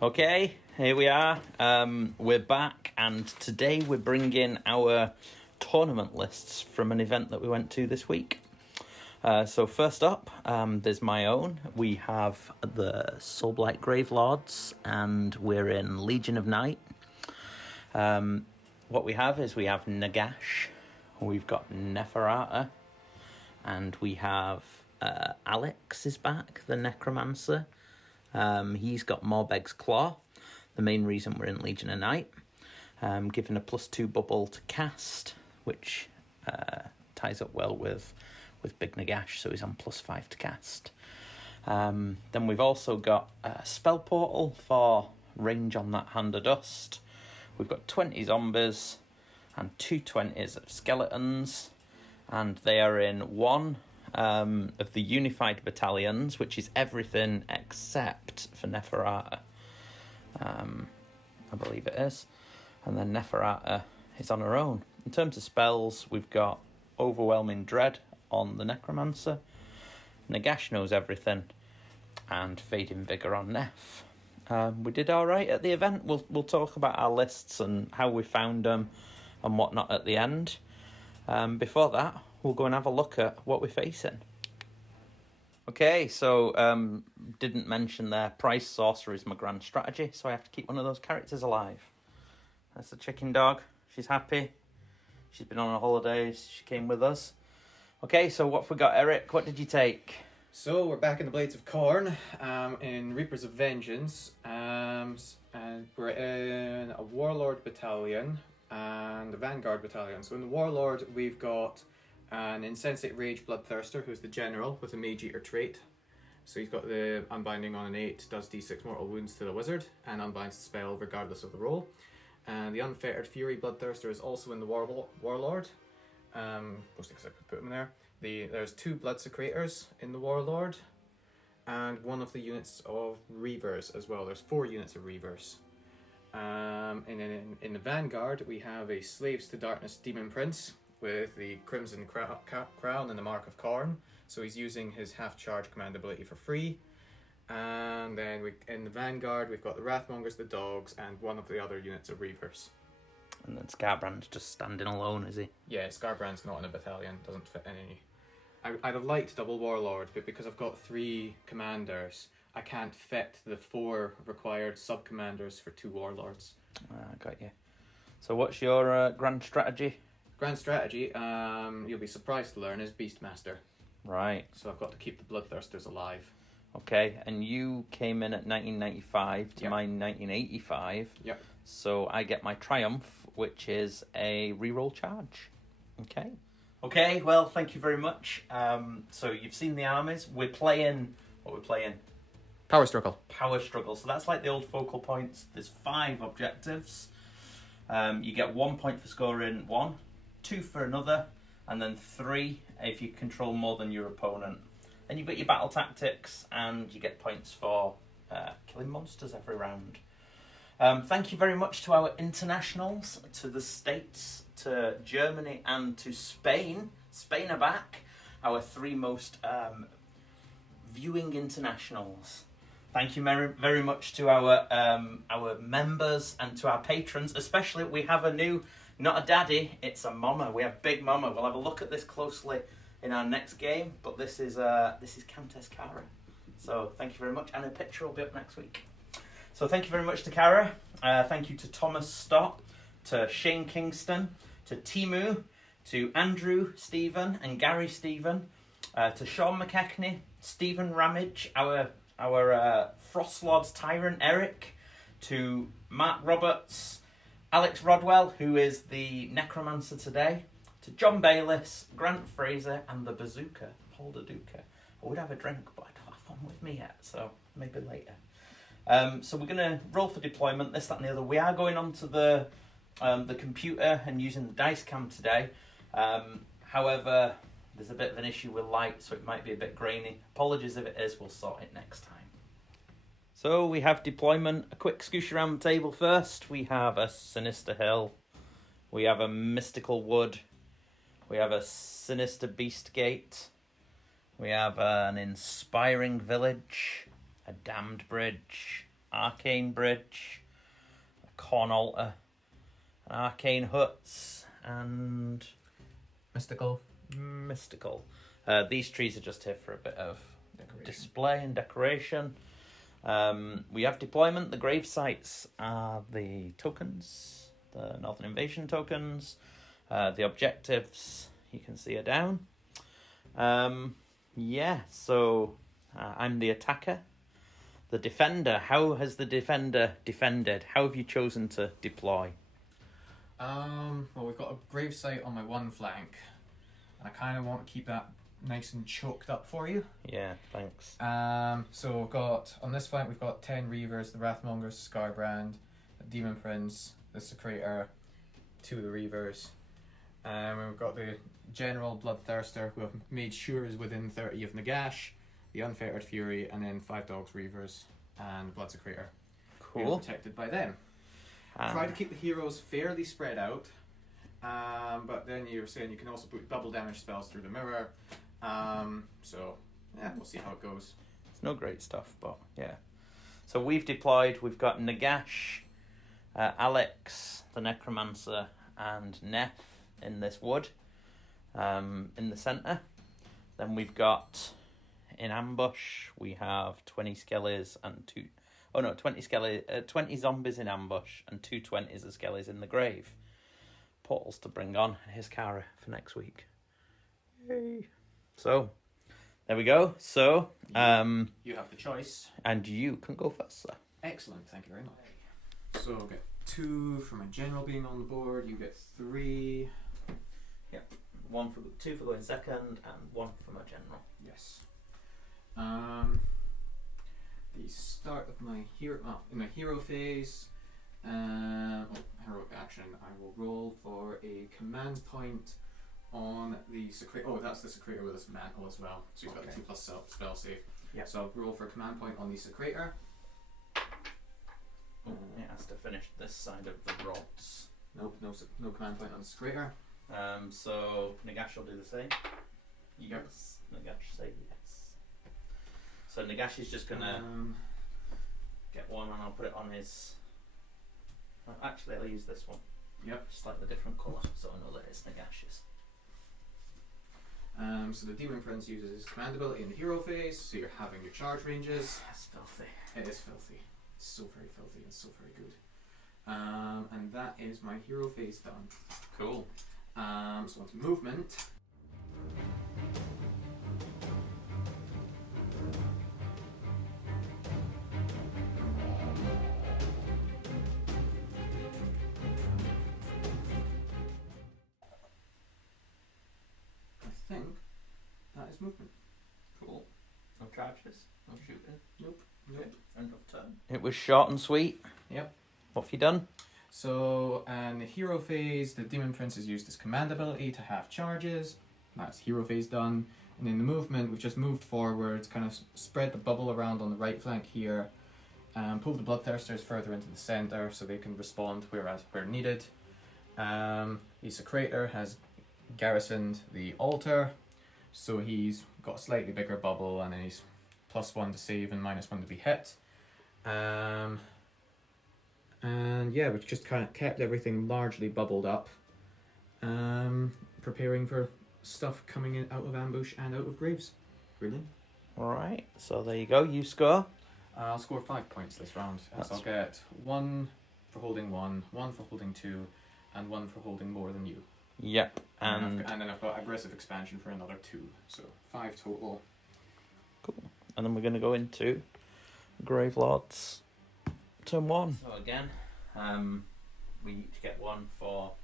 Okay, here we are. We're back, and today we're bringing our tournament lists from an event that we went to this week. So first up, there's my own. We have the Soulblight Gravelords, and we're in Legion of Night. What we have is we have Nagash, we've got Neferata, and we have Alex is back, the Necromancer. He's got Morbheg's Claw, the main reason we're in Legion of Night. Given a +2 bubble to cast, which ties up well with Big Nagash, so he's on +5 to cast. Then we've also got Spell Portal for range on that Hand of Dust. We've got 20 zombies and 2 20s of skeletons, and they are in one of the unified battalions, which is everything except for Neferata. I believe it is. And then Neferata is on her own. In terms of spells, we've got Overwhelming Dread on the Necromancer, Nagash knows everything, and Fading Vigour on Nef. We did alright at the event. We'll talk about our lists and how we found them and whatnot at the end. Before that, we'll go and have a look at what we're facing. Okay, so didn't mention there, Price Sorcery is my grand strategy, so I have to keep one of those characters alive. That's the chicken dog. She's happy. She's been on her holidays. She came with us. Okay, so what have we got, Eric? What did you take? So we're back in the Blades of Khorne, in Reapers of Vengeance, and we're in a Warlord battalion and a Vanguard battalion. So in the Warlord, we've got an Insensate Rage Bloodthirster, who's the general with a Mage Eater trait. So he's got the Unbinding on an 8, does d6 mortal wounds to the wizard, and unbinds the spell regardless of the roll. And the Unfettered Fury Bloodthirster is also in the Warlord. Mostly because I could put him in there. There's 2 Blood Secretors in the Warlord, and one of the units of Reavers as well. There's 4 units of Reavers. And then in the Vanguard, we have a Slaves to Darkness Demon Prince with the Crimson Crown and the Mark of Khorne. So he's using his half-charge command ability for free. And then in the Vanguard, we've got the Wrathmongers, the Dogs, and one of the other units of Reavers. And then Scarbrand's just standing alone, is he? Yeah, Scarbrand's not in a battalion, doesn't fit in any. I'd have liked double Warlord, but because I've got 3 commanders, I can't fit the 4 required sub-commanders for 2 Warlords. Got you. So what's your grand strategy? Grand strategy, you'll be surprised to learn, is Beastmaster. Right. So I've got to keep the Bloodthirsters alive. Okay, and you came in at 1995 to my 1985. Yep. So I get my Triumph, which is a reroll charge. Okay. Okay, well, thank you very much. So you've seen the armies. We're playing... What we're playing? Power Struggle. Power Struggle. So that's like the old focal points. There's 5 objectives. You get 1 point for scoring 1, 2 for another, and then 3 if you control more than your opponent. Then you've got your battle tactics, and you get points for killing monsters every round. Thank you very much to our internationals, to the States, to Germany, and to Spain. Spain are back, our 3 most viewing internationals. Thank you very, very much to our members and to our patrons. Especially, we have a new, not a daddy, it's a mama. We have Big Mama. We'll have a look at this closely in our next game. But this is Countess Cara. So thank you very much, and a picture will be up next week. So thank you very much to Cara. Thank you to Thomas Stott, to Shane Kingston, to Timu, to Andrew Stephen and Gary Stephen, to Sean McKechnie, Stephen Ramage, our Frostlord's Tyrant Eric, to Mark Roberts, Alex Rodwell, who is the Necromancer today, to John Bayliss, Grant Fraser, and the Bazooka, Paul Duca. I would have a drink, but I don't have one with me yet, so maybe later. So we're going to roll for deployment, this, that, and the other. We are going onto the computer and using the dice cam today. However, there's a bit of an issue with light, so it might be a bit grainy. Apologies if it is, we'll sort it next time. So we have deployment. A quick scoosh around the table first. We have a Sinister Hill. We have a Mystical Wood. We have a Sinister Beast Gate. We have an Inspiring Village. A Damned Bridge. Arcane Bridge, a Khorne Altar, an Arcane Huts, and Mystical. These trees are just here for a bit of display and decoration. We have deployment. The grave sites are the tokens, the Northern Invasion tokens. The objectives, you can see, are down. So I'm the attacker. The defender, how has the defender defended? How have you chosen to deploy? Well, we've got a grave site on my one flank. I kind of want to keep that nice and choked up for you. Yeah, thanks. So we've got, on this flank, we've got 10 Reavers, the Wrathmongers, Scarbrand, the Demon Prince, the Secretor, 2 of the Reavers. We've got the General Bloodthirster, who have made sure is within 30 of Nagash, the Unfettered Fury, and then 5 Dogs Reavers, and Blood Secretor. Cool. Being protected by them. Try to keep the heroes fairly spread out, but then you were saying you can also put double damage spells through the mirror. We'll see how it goes. It's no great stuff, but yeah. So we've deployed. We've got Nagash, Alex, the Necromancer, and Nef in this wood, in the centre. Then we've got in ambush. We have 20 skellies and 20 zombies in ambush and 2 20s of skellies in the grave. Portals to bring on. Here's Kara for next week. Yay! So there we go. So you have the choice, and you can go first, sir. Excellent, thank you very much. So I'll get 2 for my general being on the board. You get 3. Yep. 2 for going second, and 1 for my general. Yes. The start of my hero in my hero phase. Heroic action. I will roll for a command point on the Secretor. Oh, that's the Secretor with his mantle as well. So you've got the 2+ spell save. Yeah. So I'll roll for a command point on the Secretor. It has to finish this side of the rods. Nope, no command point on the Secretor. So Nagash will do the same. Yes. Nagash say yes. So Nagash is just gonna get one, and I'll put it on his. Actually, I'll use this one. Yep. Slightly different colour, so I know that it's Nagash's. So the Demon Prince uses his command ability in the hero phase, so you're having your charge ranges. That's filthy. It is filthy. It's so very filthy and so very good. And that is my hero phase done. Cool. So onto movement. I think that is movement. Cool. No charges, no shooting. Nope. Okay. End of turn. It was short and sweet. Yep. What have you done? So, in the hero phase, the Demon Prince has used his command ability to have charges. That's hero phase done. And in the movement, we've just moved forward, kind of spread the bubble around on the right flank here, pull the Bloodthirsters further into the centre so they can respond where needed. The Secretor has garrisoned the altar, so he's got a slightly bigger bubble, and then he's +1 to save and -1 to be hit. And yeah, we've just kind of kept everything largely bubbled up, preparing for stuff coming in out of ambush and out of graves. Really? Alright, so there you go, you score. I'll score 5 points this round. So I'll get 1 for holding 1, 1 for holding 2, and 1 for holding more than you. Yep, and then I've got aggressive expansion for another 2, so 5 total. Cool. And then we're going to go into Gravelords turn 1. So again, we each get 1 for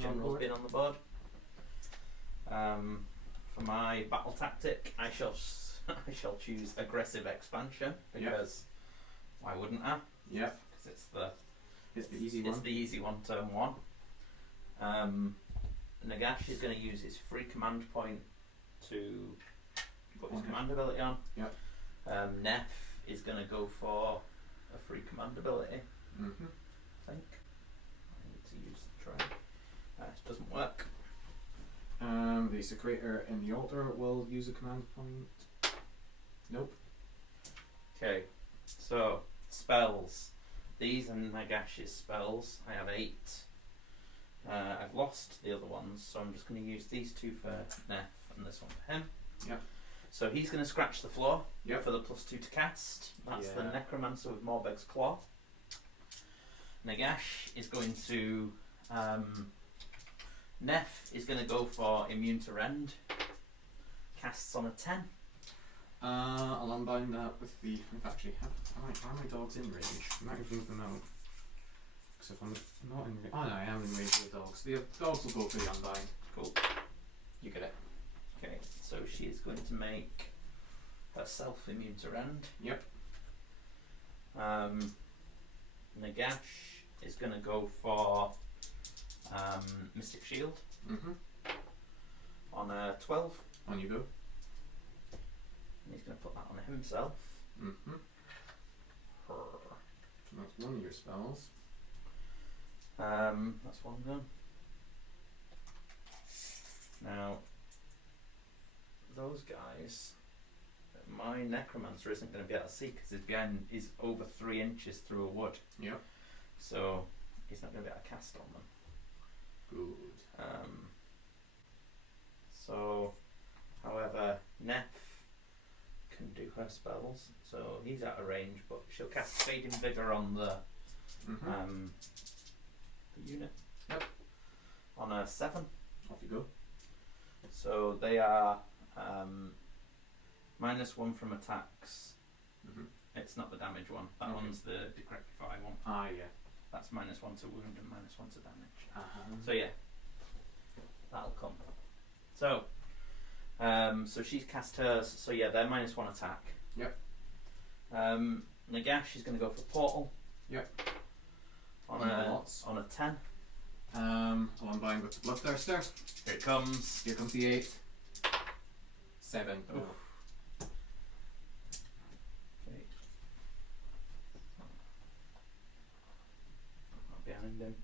General's being on the board. For my battle tactic, I shall choose aggressive expansion, because why wouldn't I? Yep. Because it's the easy one. It's the easy one, turn 1. Nagash is going to use his free command point to put his command ability on. Yep. Nef is going to go for a free command ability. Mm-hmm. I think. I need to use the try. It doesn't work. The Secretor in the altar will use a command point. Nope. Okay. So, spells. These are Nagash's spells. I have 8. I've lost the other ones, so I'm just going to use these 2 for Nef and this one for him. Yep. So he's going to scratch the floor Yep. for the +2 to cast. That's the Yeah. Necromancer with Morbheg's Claw. Nagash is going to... Nef is going to go for Immune to Rend. Casts on a 10. I'll unbind that with the. Actually, are my dogs in range? I might have moved them out. Because if I'm not in range. Oh no, I am in range of the dogs. The dogs will go for the unbind. Cool. You get it. Okay, so she is going to make herself Immune to Rend. Yep. Nagash is going to go for Mystic Shield on a 12. On you go. And he's going to put that on himself. So that's one of your spells. That's one done. Now, those guys, my Necromancer isn't going to be able to see because he's over 3 inches through a wood. Yep. So he's not going to be able to cast on them. Good. So, however, Nef can do her spells, so he's out of range, but she'll cast Fading Vigour on the unit. Yep. On a 7. Off you go. So they are -1 from attacks. It's not the damage one. That one's the Decrepify one. Ah, yeah. That's -1 to wound and -1 to damage. So So yeah, that'll come. So, so she's cast hers. So yeah, they're -1 attack. Yep. Nagash is going to go for Portal. Yep. On lots. a 10. I'll unbind with the Bloodthirster. Here it comes. Here comes the 8. 7. Oh. Okay. Not behind him.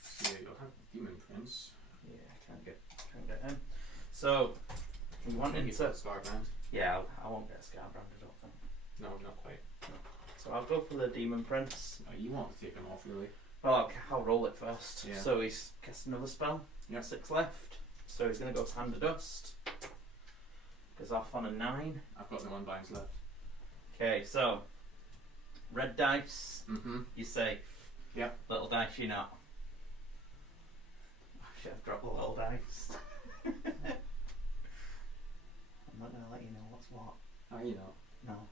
So yeah, you'll have Demon Prince. Yeah, can't get him. So we wanted to. Scarbrand. Yeah, I won't get a Scarbrand, I don't think. No, not quite. No. So I'll go for the Demon Prince. No, you want to take him off, really. Well, I'll roll it first. Yeah. So he's cast another spell. Yep. 6 left. So he's going to go for Hand of Dust. Goes off on a 9. I've got no unbinds left. Okay, so red dice, you're safe. Yep. Little dice, you're not. I should have dropped the little dice. I'm not going to let you know what's what. Are you not? No.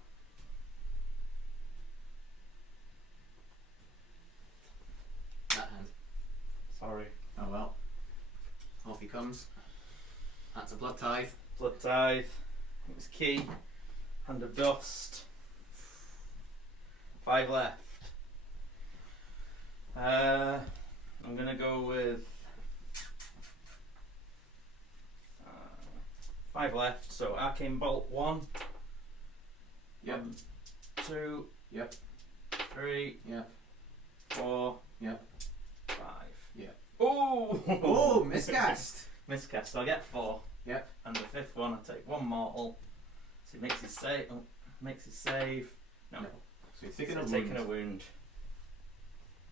That hand. Sorry. Oh well. Off he comes. That's a Blood Tithe. Blood Tithe. It was key. Hand of Dust. 5 left. I'm going to go with 5 left. So Arcane Bolt 1. Yep. 2. Yep. 3. Yep. 4. Yep. 5. Yep. Oh! Oh, miscast. Miscast. So I get 4. Yep. And the 5th one, I take 1 mortal. So he makes his save. Oh, makes his save. No. No. So he's taking So a wound. taking a wound.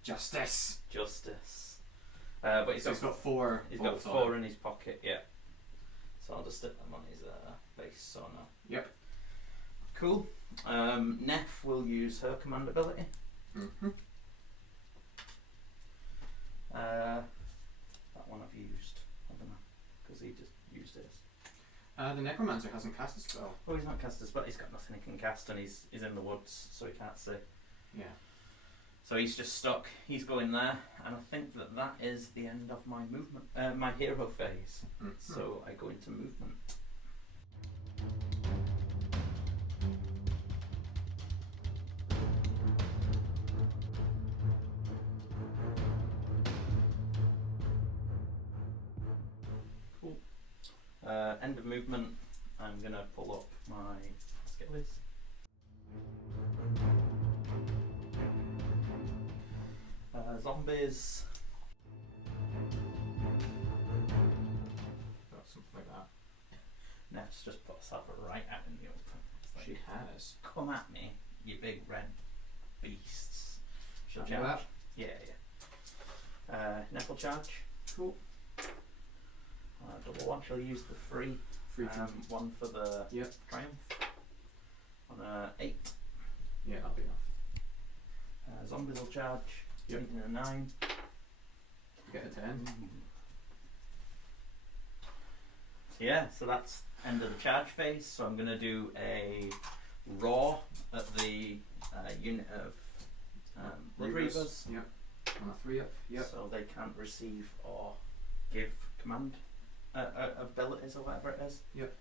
Justice. Justice. But So he's got 4. He's got bolts 4 on. in his pocket. Yeah. So I'll just stick them on his base sauna. Yep. Cool. Nef will use her command ability. That one I've used, haven't I? Because he just used his. The Necromancer hasn't cast a spell. Oh, he's not cast a spell. He's got nothing he can cast, and he's in the woods, so he can't see. Yeah. So he's just stuck. He's going there, and I think that is the end of my movement, my hero phase. So I go into movement. Cool. End of movement. I'm gonna pull up my skills. Zombies. Got something like that. Neff's just put herself right out in the open. It's like, She has. come at me, you big red beasts. She'll Happy charge. with Yeah. Neff will charge. Cool. Double one. She'll use the free. One for the triumph. On 8. Yeah, that'll be enough. Zombies will charge. Yep. Needing a 9. Get a 10. So yeah, so that's end of the charge phase. So I'm going to do a roar at the unit of Blood Reavers. Yep. On a 3 up. Yep. So they can't receive or give command abilities or whatever it is. Yep.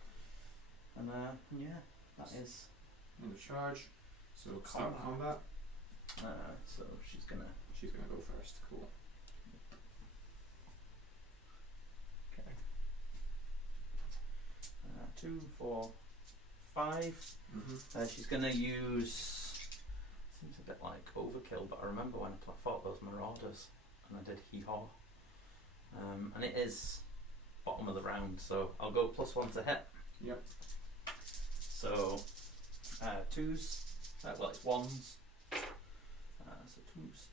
And yeah, that is End of charge. So start combat. so she's gonna go first. Cool. okay. 2, 4, 5. She's gonna use. Seems a bit like overkill, but I remember when I fought those Marauders and I did hee-haw. And it is bottom of the round, so I'll go +1 to hit. Yep. So 2s, well it's 1s, so 2s,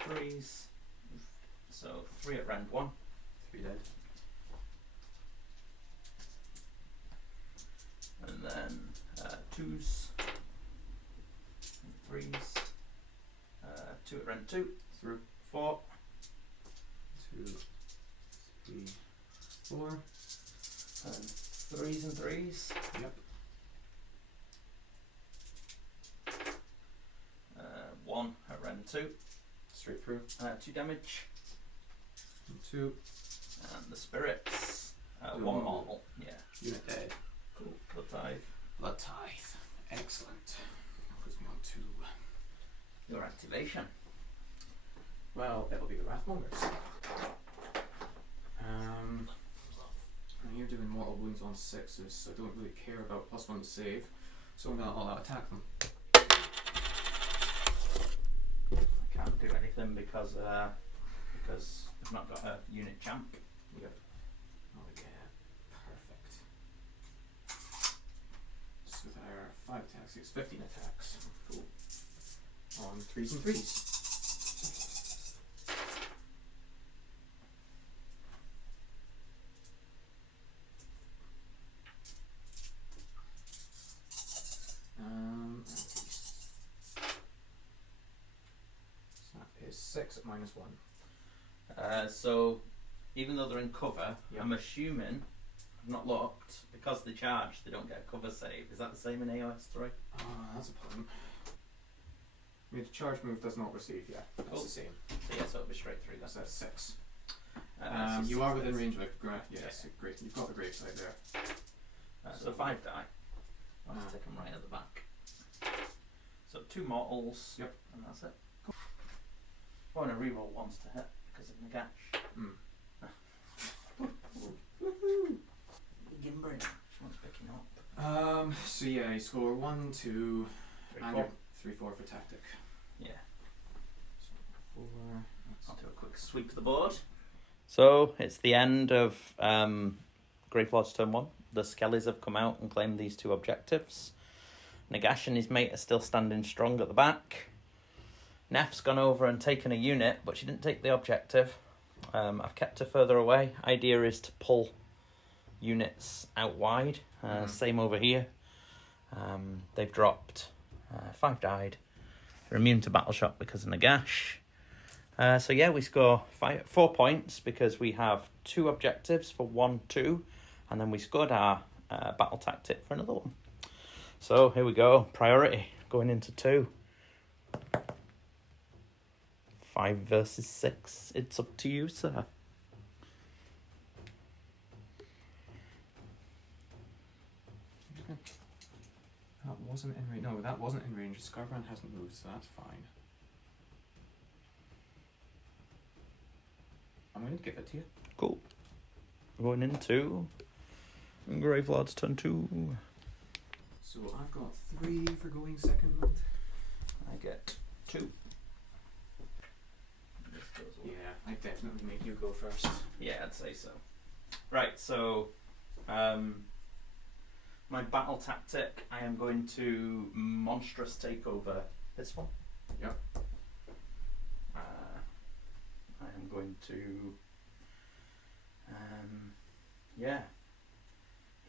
3s, so 3 at round 1. 3 dead. And then 2s, 3s, 2 at round 2, Through. 4, 2, 3, 4. and 3s and 3s. Yep. 1 at round 2, Straight through. 2 damage, 2. and the spirits, Do 1 one. mortal. Yeah. Unit dead. Cool. Blood tithe. Blood tithe. Excellent. Puts me on 2. Your activation. Well, it'll be the Wrathmongers. And you're doing mortal wounds on 6s, so I don't really care about +1 to save. So I'm gonna all-out attack them. I can't do anything because I've not got a unit champ. Yep. Okay. Perfect. So there are 5 attacks, it's 15 attacks. Cool. On 3s and 3s. So that is 6 at -1. So even though they're in cover, Yep. I'm assuming I've not looked because they charge. They don't get a cover save. Is that the same in AOS 3? That's a problem. The charge move does not receive, yeah. That's Cool. the same. So yeah, so it'll be straight through. That's at 6. So You are within 6 range of a yes, great. You've got the graveside there. so 5 die. I'll just take them right at the back. So 2 mortals. Yep. And that's it. Cool. I want to reroll once to hit because of Nagash. Gimbrin. One's picking up. So yeah, you score 1, 2, 3, and 4. 3, 4 for tactic. Yeah. So 4. I'll do a quick sweep of the board. So it's the end of Gravelords turn 1. The Skellies have come out and claimed these 2 objectives. Nagash and his mate are still standing strong at the back. Neff's gone over and taken a unit, but she didn't take the objective. I've kept her further away. Idea is to pull units out wide. Same over here. They've dropped. 5 died. They're immune to battle shock because of Nagash. So yeah, we score 4 points because we have 2 objectives for 1, 2, and then we scored our battle tactic for another one. So here we go. Priority going into 2. 5 versus 6. It's up to you, sir. That wasn't in range. No, that wasn't in range. Scarbrand hasn't moved, so that's fine. I'm going to give it to you. Cool. Going into Gravelords turn 2. So I've got 3 for going second. I get 2. Yeah, I definitely make you go first. Yeah, I'd say so. Right, so My battle tactic, I am going to monstrous take over this one. Yep. I am going to, yeah,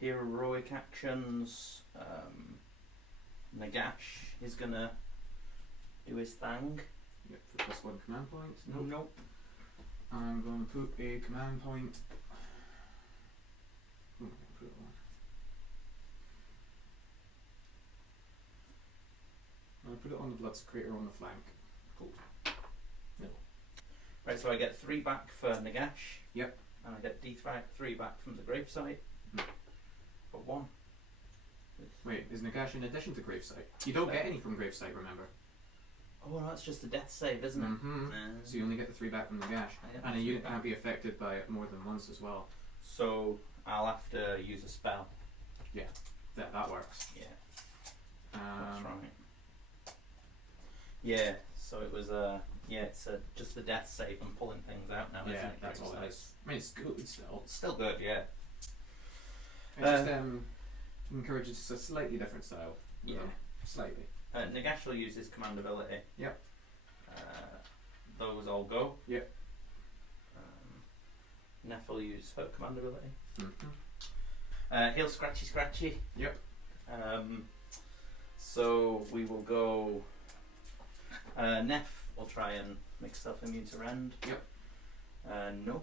heroic actions. Nagash is gonna do his thing. Yep, for +1 command point. Nope. I'm going to put a command point. Who am I going to put it on? I'm going to put it on the Bloodsecrator on the flank. Cool. No. Right, so I get 3 back for Nagash. Yep. And I get D3 back from the gravesite. But 1. Wait, is Nagash in addition to gravesite? You don't get any from gravesite, remember? Oh, no, that's just a death save, isn't it? So you only get the 3 back from Nagash. And a unit can't be affected by it more than once as well. So I'll have to use a spell. Yeah, that works. Yeah. That's right. Yeah, so it was it's just the death save and pulling things out now, isn't it? That's all it is. I mean, it's good still. It's still good, yeah. It just encourages a slightly different style. Yeah. Slightly. Nagash will use his command ability. Yep. Those all go. Yep. Nef will use her command ability. Mm-hmm. He'll scratchy. Yep. So we will go. Nef will try and make herself immune to rend. Yep. No.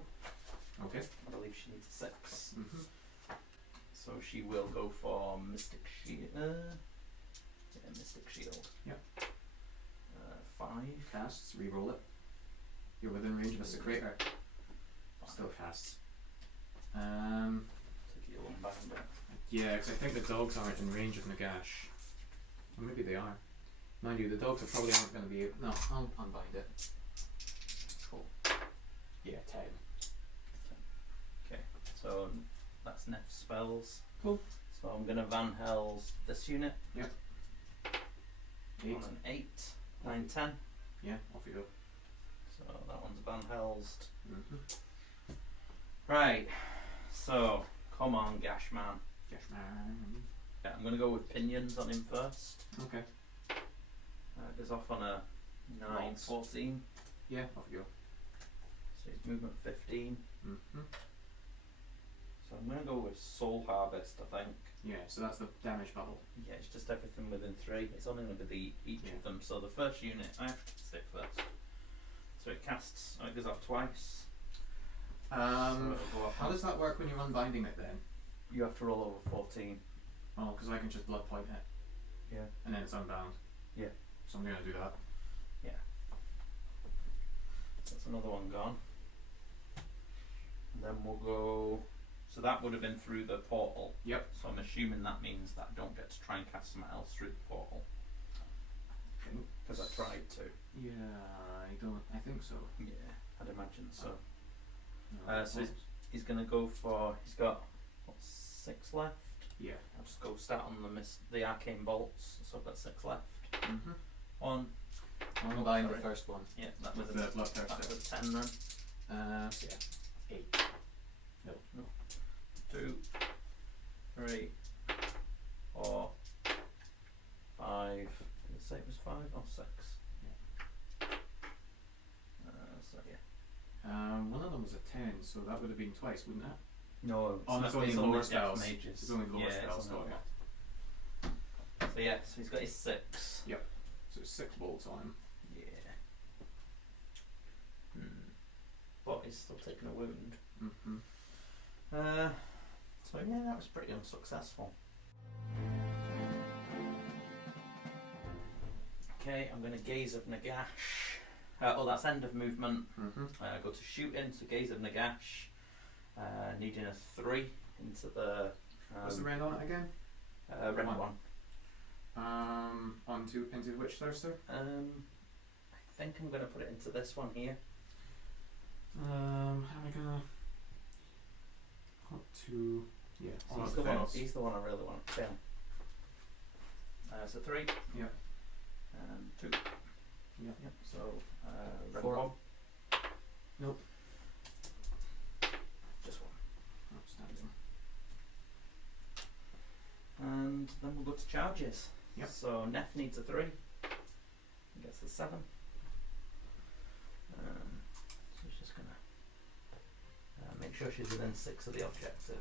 Okay. I believe she needs a 6. Mm-hmm. So she will go for Mystic Shield. Mystic Shield. Yep. 5. Casts, reroll it. You're within range of a Secrator. Still casts. Take your unbind it. Yeah, because I think the dogs aren't in range of Nagash. Or maybe they are. Mind you, the dogs are probably aren't going to be. No, I'll unbind it. Cool. Yeah, 10. Okay, so that's Nef's spells. Cool. So I'm going to Van Hell's this unit. Yep. 8. On an 8, 9, 10. Yeah, off you go. So that one's Van Helsed. Mm-hmm. Right, so come on, Gashman. Gashman. Yeah, I'm going to go with Pinions on him first. Okay. Goes off on a 9, Lots. 14. Yeah, off you go. So his movement 15. Mm-hmm. So I'm going to go with Soul Harvest, I think. Yeah, so that's the damage bubble. Yeah, it's just everything within 3. It's only going to be each of them. So the first unit, I have to stick first. So it casts, it goes off twice. So it'll go off How does that work when you're unbinding it then? You have to roll over 14. Oh, because I can just blood point it. Yeah. And then it's unbound. Yeah. So I'm going to do that. Yeah. So that's another one gone. And then we'll go. So that would have been through the portal. Yep. So I'm assuming that means that I don't get to try and cast something else through the portal. Because I tried to. Yeah, I think so. Yeah, I'd imagine so. No, So he's going to go for. He's got what, 6 left. yeah. I'll just go start on the arcane bolts. So I've got 6 left. Mm-hmm. 1. I'm buying the first one. Yeah, that was With the Bloodthirsty. that was 10 then. So yeah. 8. No. 2, 3, 4, 5. Did I say it was 5 or 6? Yeah. So yeah. One of them was a 10, so that would have been twice, wouldn't it? No, Oh, that's only lower spells. Deathmages. It's only lower spells, it's only got lower. So yeah, so he's got his 6. Yep. So it's 6 bolts on him. Yeah. But he's still taking a wound. Mm-hmm. So yeah, that was pretty unsuccessful. Okay, I'm going to Gaze of Nagash. That's end of movement. Mm-hmm. Go to shooting, so Gaze of Nagash. Needing a 3 into the. What's the red on it again? Red 1. Into the Witch Thirster? I think I'm going to put it into this one here. How am I gonna? Got to. Yeah. So he's the one I really want to kill. So 3. Yep. 2. Yep. So red 4. 1. Nope. Just 1. Outstanding. charges. Yep. So Nef needs a 3. Gets a 7. So she's just gonna make sure she's within 6 of the objective.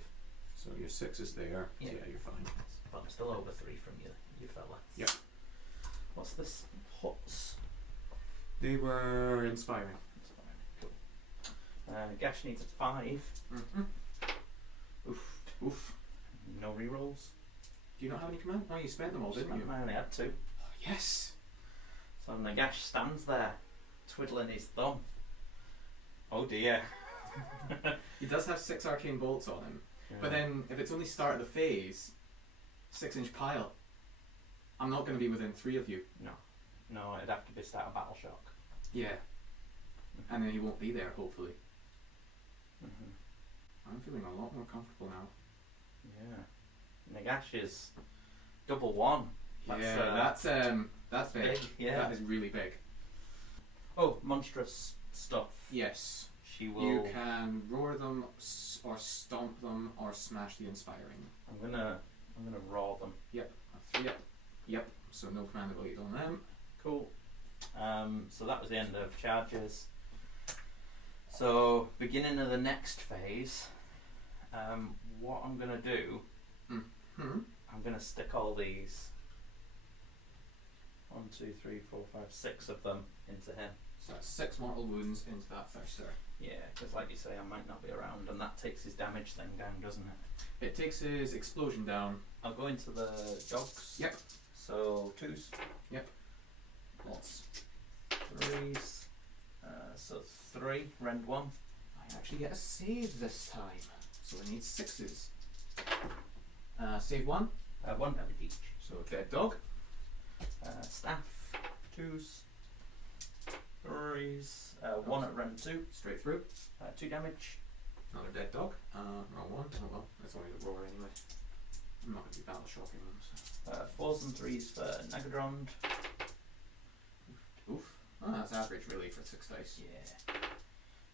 So your 6 is there. Yeah. Yeah, you're fine. But I'm still over 3 from you fella. Yep. What's this? Huts. They were inspiring. Cool. Gash needs a 5. Mm-hmm. Oof. Oof. No rerolls. Do you not have any command? Oh, you spent them all, didn't you? I only had 2. Oh, yes. So Nagash stands there, twiddling his thumb. Oh dear. He does have 6 arcane bolts on him. Yeah. But then, if it's only start of the phase, 6-inch pile. I'm not going to be within 3 of you. No, it'd have to be start of battle shock. Yeah. And then he won't be there, hopefully. Mm-hmm. I'm feeling a lot more comfortable now. Yeah. Nagash is double 1. That's big. big. Yeah. That is really big. Oh, monstrous stuff. Yes. She will. You can roar them, or stomp them, or smash the inspiring. I'm gonna raw them. Yep. A 3 up. Yep. So no command ability on them. Cool. So that was the end of charges. So beginning of the next phase, what I'm gonna do, I'm gonna stick all these 1, 2, 3, 4, 5, 6 of them into him. So that's 6 mortal wounds into that thirster. Yeah, because like you say, I might not be around, and that takes his damage thing down, doesn't it? It takes his explosion down. I'll go into the dogs. Yep. So 2s. Yep. Lots. 3s. So 3, rend 1. I actually get a save this time. So I need 6s. Save 1. 1 damage each. So dead dog. Staff. 2s. 3s. 1 at rend 2. Straight through. 2 damage. Another dead dog. Wrong one. Oh well, that's only the roar anyway. I'm not going to be battle shocking them. So. 4s and 3s for Nagadrond. Oof. Oh, that's average really for 6 dice.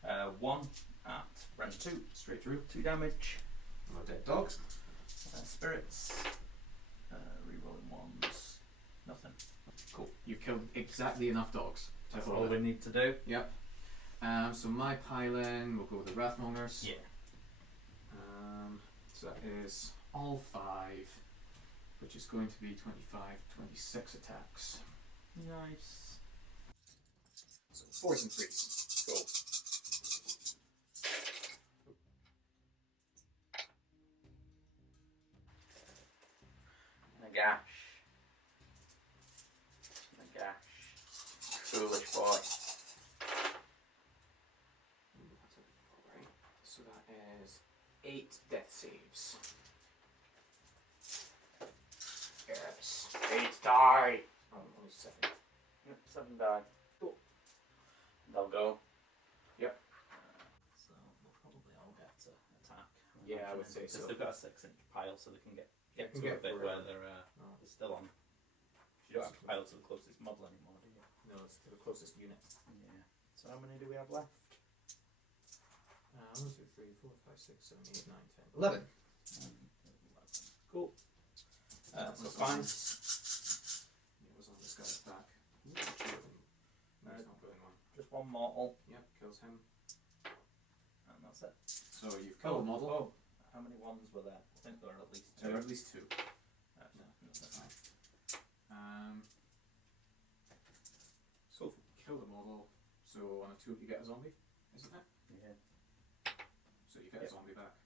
Yeah. 1 at rend 2. Straight through. 2 damage. Another dead dog. Spirits. Rerolling 1s. Nothing. Cool. You've killed exactly enough dogs. That's all we need to do. Yep. So my pylon, we'll go with the Wrathmongers. Yeah. So that is all 5, which is going to be 25, 26 attacks. Nice. So 4s and 3s. Go. Nagash. Foolish boy. Right. So that is 8 death saves. Yes. 8 die. Oh, only 7. Yep, 7 die. Cool. They'll go. Yep. So we'll probably all get to attack. Yeah, I would say so. Because they've got a 6-inch pile, so they can get to get a bit through. where they're still on. You don't have to pile to the closest model anymore, do you? No, it's to the closest unit. Yeah. So how many do we have left? 1, 2, 3, 4, 5, 6, 7, 8, 9, 10. 11. 11. Cool. So fine. It was on this guy's back. No, he's not going one. Just 1 mortal, Yep, kills him. and that's it. So you've killed a model. Oh, how many 1s were there? I think there were at least 2. There are at least 2. No, that's fine. So kill the model. So on a 2 you get a zombie, isn't it? Yeah. So you get a zombie back.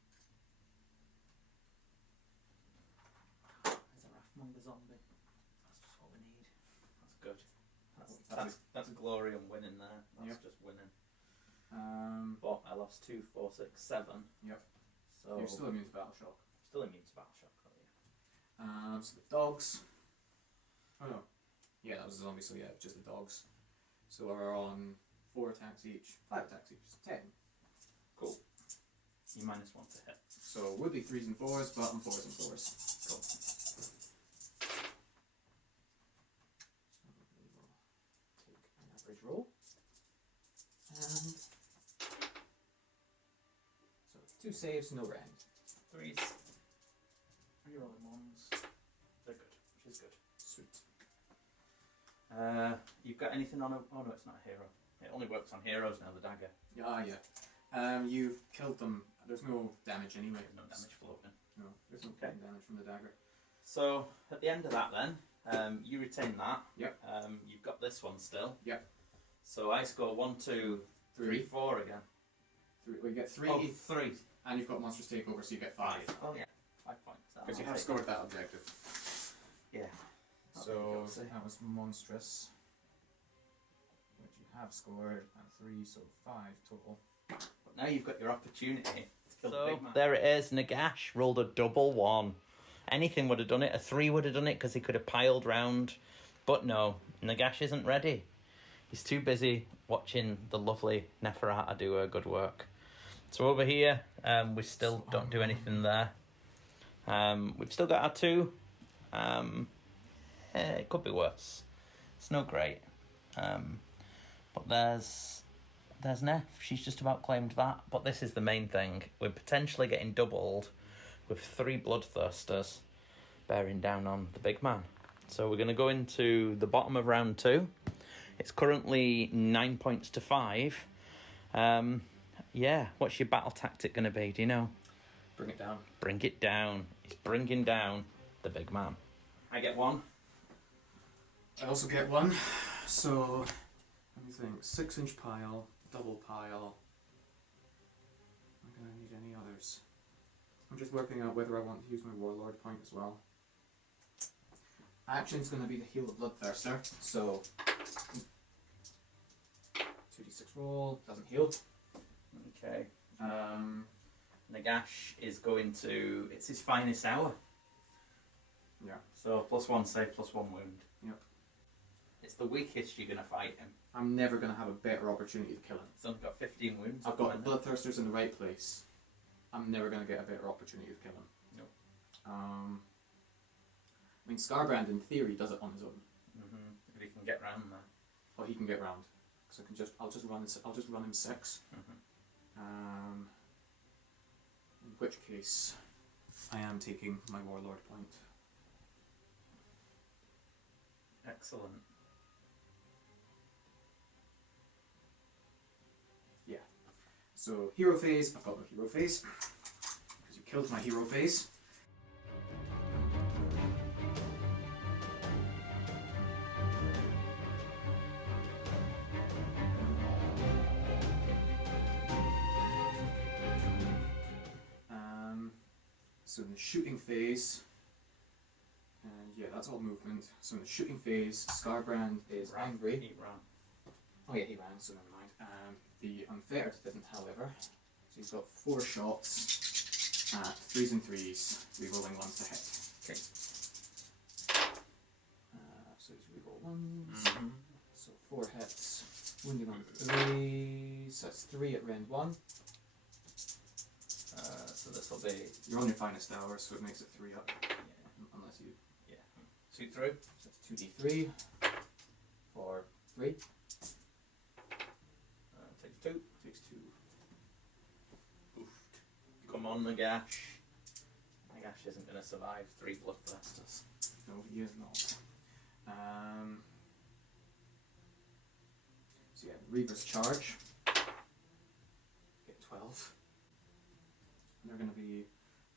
There's a Wrathmonger zombie. That's just what we need. That's good. That's glory and winning there. That's just winning. But I lost 2, 4, 6, 7. Yep. So You're still immune to battle shock. still immune to battle shock, are you? So the dogs. Oh no. Yeah, that was a zombie, so yeah, just the dogs. So we're on 4 attacks each, 5 attacks each, 10. Cool. You -1 to hit. So would be 3s and 4s, but I'm 4s and 4s. Cool. So we will take an average roll. And so 2 saves, no rend. 3s. Rerolling 1s. They're good. which is good. Sweet. You've got anything on a... Oh no, it's not a hero. It only works on heroes now, the dagger. Yeah. You've killed them. There's no damage anyway. There's no damage floating. No, there's no damage from the dagger. So, at the end of that then, you retain that. Yep. You've got this one still. Yep. So I score 1, 2, 3, 4 again. Well, you get 3. Oh, 3. And you've got Monstrous Takeover, so you get 5. Oh yeah, 5 points. Because you have scored that objective. Yeah. So that was Monstrous, which you have scored, and 3, so 5 total. But now you've got your opportunity to kill the big man. There it is. Nagash rolled a double 1. Anything would have done it. A 3 would have done it because he could have piled round. But no, Nagash isn't ready. He's too busy watching the lovely Neferata do her good work. So over here, we still don't do anything there. We've still got our 2. It could be worse. It's no great. But there's Nef. She's just about claimed that. But this is the main thing. We're potentially getting doubled with 3 Bloodthirsters bearing down on the big man. So we're going to go into the bottom of round 2. It's currently 9 points to 5. Yeah, what's your battle tactic going to be? Do you know? Bring it down. Bring it down. He's bringing down the big man. I get 1. I also get 1. So, let me think. 6-inch pile, double pile. Am I going to need any others? I'm just working out whether I want to use my Warlord point as well. Action's going to be the Heal of Bloodthirster, so 2d6 roll, doesn't heal. Okay. Nagash is going to... It's his finest hour. Yeah. So +1 save, +1 wound. Yep. It's the weakest you're going to fight him. I'm never going to have a better opportunity to kill him. He's only got 15 wounds. I've got Bloodthirsters in the right place. I'm never going to get a better opportunity to kill him. Nope. I mean, Scarbrand in theory does it on his own. If he can get round there. Well, he can get round. So I'll just run him 6. In which case, I am taking my Warlord point. Excellent. Yeah. So hero phase. I've got no hero phase because you killed my hero phase. So in the shooting phase, and yeah, that's all movement. So in the shooting phase, Scarbrand is angry. He ran. Oh yeah, he ran, so never mind. The Unfettered didn't, however. So he's got 4 shots at 3s and 3s, rerolling 1s to hit. Okay. So he's reroll 1s. So 4 hits, wounding on 3s. That's 3 at round 1. So this will be... You're on your finest hour, so it makes it 3 up. Yeah. Unless you... Yeah. 2 through. So it's 2d3 for 3. Takes 2. Takes 2. Oofed. Come on, Nagash. Nagash isn't going to survive 3 Bloodthirsters. No, he is not. So yeah, Reaver's charge. Get 12. And they're going to be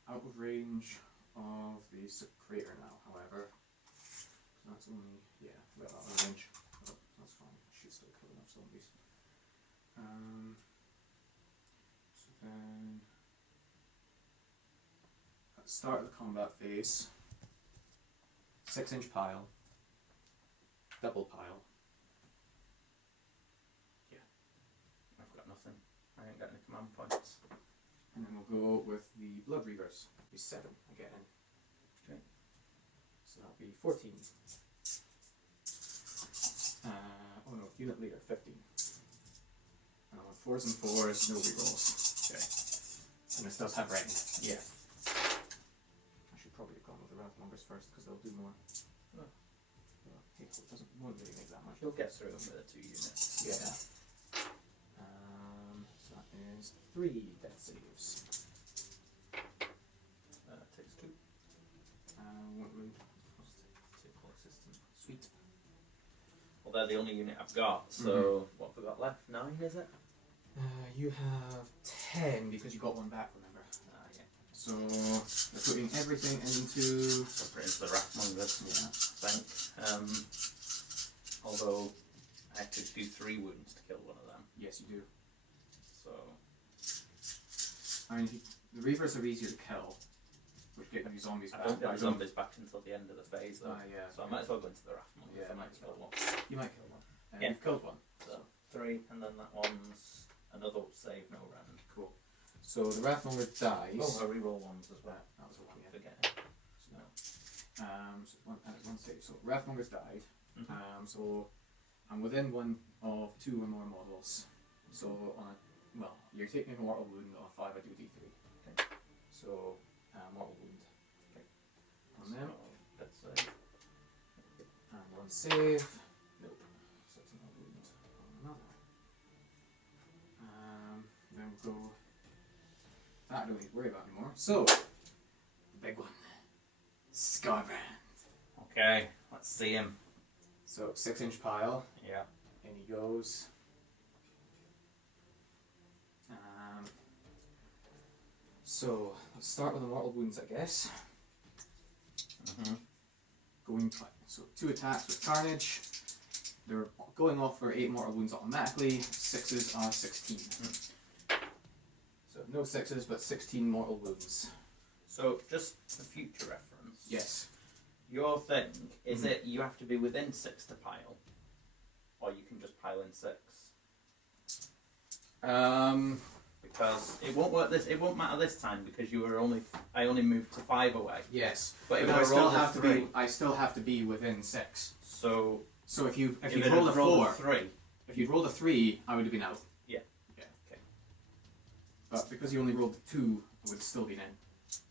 out of range of the Secretor now, however. So that's only, yeah, well out of range. Oh, that's fine. I should still kill enough zombies. So then, at the start of the combat phase, 6-inch pile, double pile. Yeah. I've got nothing. I ain't got any command points. And then we'll go with the Blood Reavers. Be 7 again. Okay. So that'll be 14. Oh no, unit leader 15. And on 4s and 4s, no rerolls. Okay. And this does have range. Yeah. I should probably have gone with the Wrathmongers first because they'll do more. Oh. It won't really make that much. You'll get through them with a 2 units. Yeah. So that is 3 death saves. Takes 2. 1 wound. 2. Well, they're the only unit I've got, so what have I got left? 9, is it? You have 10 because you got one back, remember? Yeah. So we're putting everything into... So put it into the Wrathmongers, Yeah. I think. Although I have to do 3 wounds to kill one of them. Yes, you do. So... I mean, the Reavers are easier to kill, which get you zombies back. I don't get the zombies back until the end of the phase, though. Yeah. So I might as well go into the Wrathmongers. Yeah, I might as well one. You might kill one. Yeah. You've killed one. So 3, and then that one's another save, no round. Cool. So the Wrathmonger dies. Oh, I reroll ones as well. That was one. I'm forgetting. No. So one save. So Wrathmonger's died. So I'm within one of 2 or more models. So on a, well, you're taking a mortal wound on a 5. I do D3. Okay. So mortal wound. Okay. On them. That's save. And 1 save. Nope. So it's another wound on another. Then we'll go. That I don't need to worry about anymore. So the big one. Scarbrand. Okay, let's see him. So 6-inch pile. Yeah. In he goes. So let's start with the mortal wounds, I guess. Going so 2 attacks with Carnage. They're going off for 8 mortal wounds automatically. 6s are 16. So no 6s, but 16 mortal wounds. So just for future reference. Yes. Your thing is it you have to be within 6 to pile, or you can just pile in 6. Because it won't work it won't matter this time because you were I only moved to 5 away. Yes. But if I I still roll have a to 3, be. I still have to be within 6. so if you it roll a had rolled 4, 3. if you'd rolled a 3, I would have been out. Yeah. Yeah. Okay. But because you only rolled a 2, I would still been in.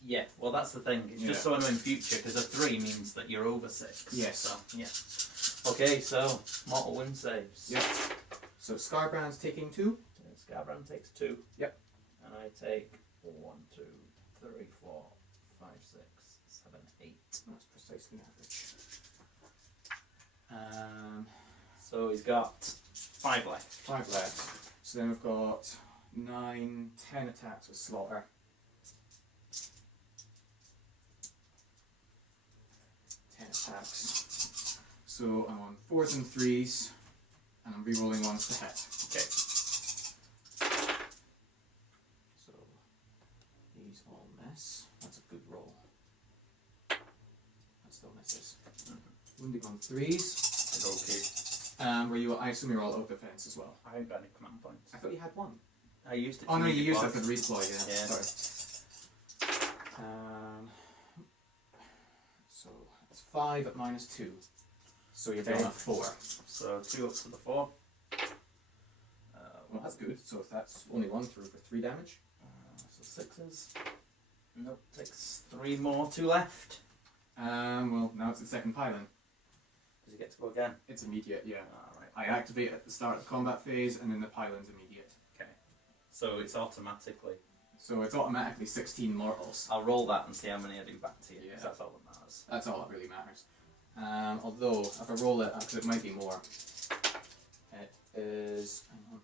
Yeah. Well, that's the thing. It's just so I know in future because a 3 means that you're over 6. Yes. So yeah. Okay. So mortal wound saves. Yep. So Scarbrand's taking 2. Scarbrand takes 2. Yep. And I take 1, 2, 3, 4, 5, 6, 7, 8. That's precisely average. So he's got 5 left. 5 left. So then we've got 9, 10 attacks with Slaughter. 10 attacks. So I'm on 4s and 3s, and I'm re-rolling 1s to hit. Okay. So these all miss. That's a good roll. That still misses. Wounding on 3s. Okay. I assume you're all out of defense as well. I haven't got any command points. I thought you had 1. I used it. Oh no, you used it that for the redeploy. Yeah. Yeah. Sorry. So it's 5 at -2. So you're down at 4. So 2 up to the 4. Well, that's good. So if that's only 1 through for 3 damage. So 6s. Nope. Takes 3 more. 2 left. Well, now it's the second pylon. Does he get to go again? It's immediate, yeah. Alright. I activate at the start of the combat phase, and then the pylon's immediate. Okay. So it's automatically. So it's automatically 16 mortals. I'll roll that and see how many I do back to you. Yeah. Because that's all that matters. That's all that really matters. Although, if I roll it, because it might be more, it is... Hang on.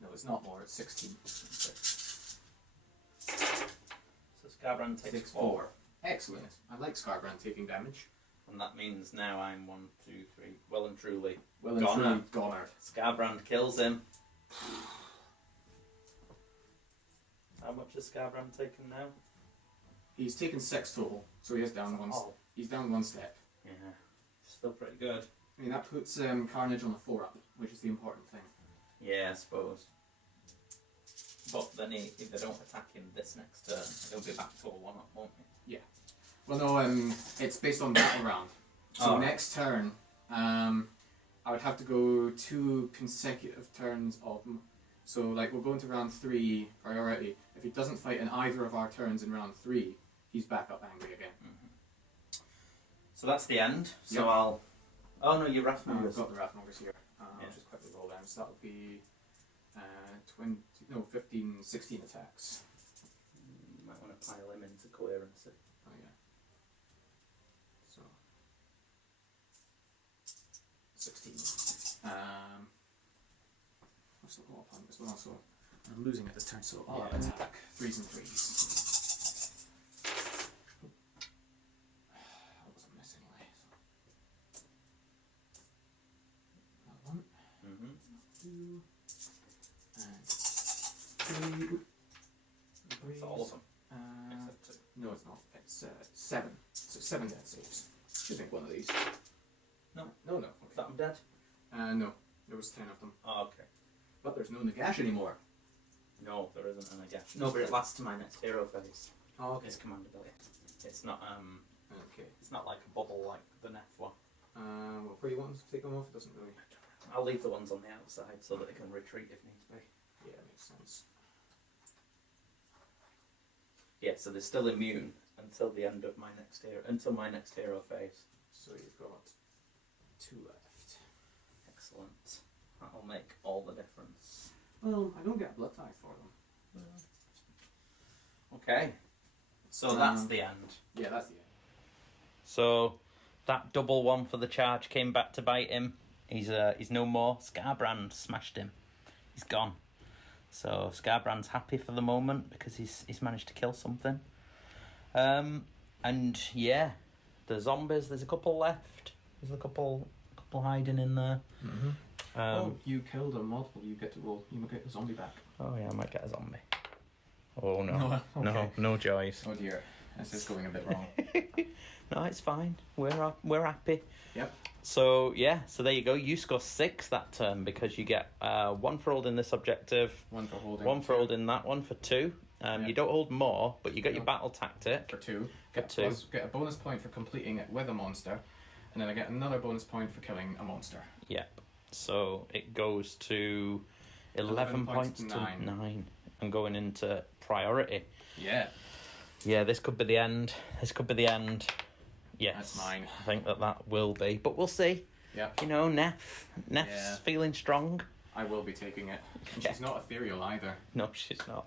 No, it's not more, it's 16. Okay. So Scarbrand takes 4. Excellent. I like Scarbrand taking damage. And that means now I'm 1, 2, 3, well and truly Goner. Scarbrand kills him. How much is Scarbrand taken now? He's taken 6 total, so he is down one. Oh. He's down 1 step. Yeah, still pretty good. I mean, that puts Carnage on the 4-up, which is the important thing. Yeah, I suppose. But then if they don't attack him this next turn, he'll be back to a 1-up, won't he? Yeah. Well, no, it's based on battle round. So next turn, I would have to go 2 consecutive turns of... So, like, we'll go into round 3, priority. If he doesn't fight in either of our turns in round 3, he's back up angry again. So that's the end. So Yep. I'll... Oh no, you're Wrathmongers. I've got the Wrathmongers here. I'll just quickly roll them. So that'll be 15, 16 attacks. You might want to pile him into coherence. Oh yeah. 16. I've still got a point as well, so I'm losing it this turn, so I'll attack 3s and 3s. That was a missing way. That one. 2 and 3. That's all of them. Except 2. No, it's not. It's 7. So 7 death saves. Should make one of these. No. No. Okay. Is that Undead? No. There was 10 of them. Oh, okay. But there's no Nagash anymore. No, there isn't an Nagash. No, but it lasts to my next hero phase. Oh, okay. It's command ability. It's not Okay. It's not like a bubble like the Nef one. Well, where you want to take them off? It doesn't really. I'll leave the ones on the outside so that they can retreat if needs be. Yeah, makes sense. Yeah, so they're still immune until the end of my next hero, until my next hero phase. So you've got 2 left. Excellent. That'll make all the difference. Well, I don't get a blood tithe for them. Okay. So that's the end. Yeah, that's the end. So that double one for the charge came back to bite him. He's no more. Scarbrand smashed him. He's gone. So Scarbrand's happy for the moment because he's managed to kill something. And yeah, the zombies. There's a couple left. There's a couple hiding in there. Mm-hmm. You killed a multiple. You get to roll. You get the zombie back. Oh yeah, I might get a zombie. Oh no, no joys. Oh dear, this is going a bit wrong. No, it's fine. We're happy. Yep. So yeah, so there you go. You score 6 that turn because you get 1 for holding this objective, 1 for holding. 1 for holding that one for 2. You don't hold more, but you get your battle tactic for 2. Get a bonus point for completing it with a monster, and then I get another bonus point for killing a monster. Yep. So it goes to 11 points to 9. And going into priority. Yeah. Yeah, this could be the end. Yes. That's mine. I think that will be. But we'll see. Yep. You know, Nef's feeling strong. I will be taking it. And Yeah. she's not ethereal either. No, she's not.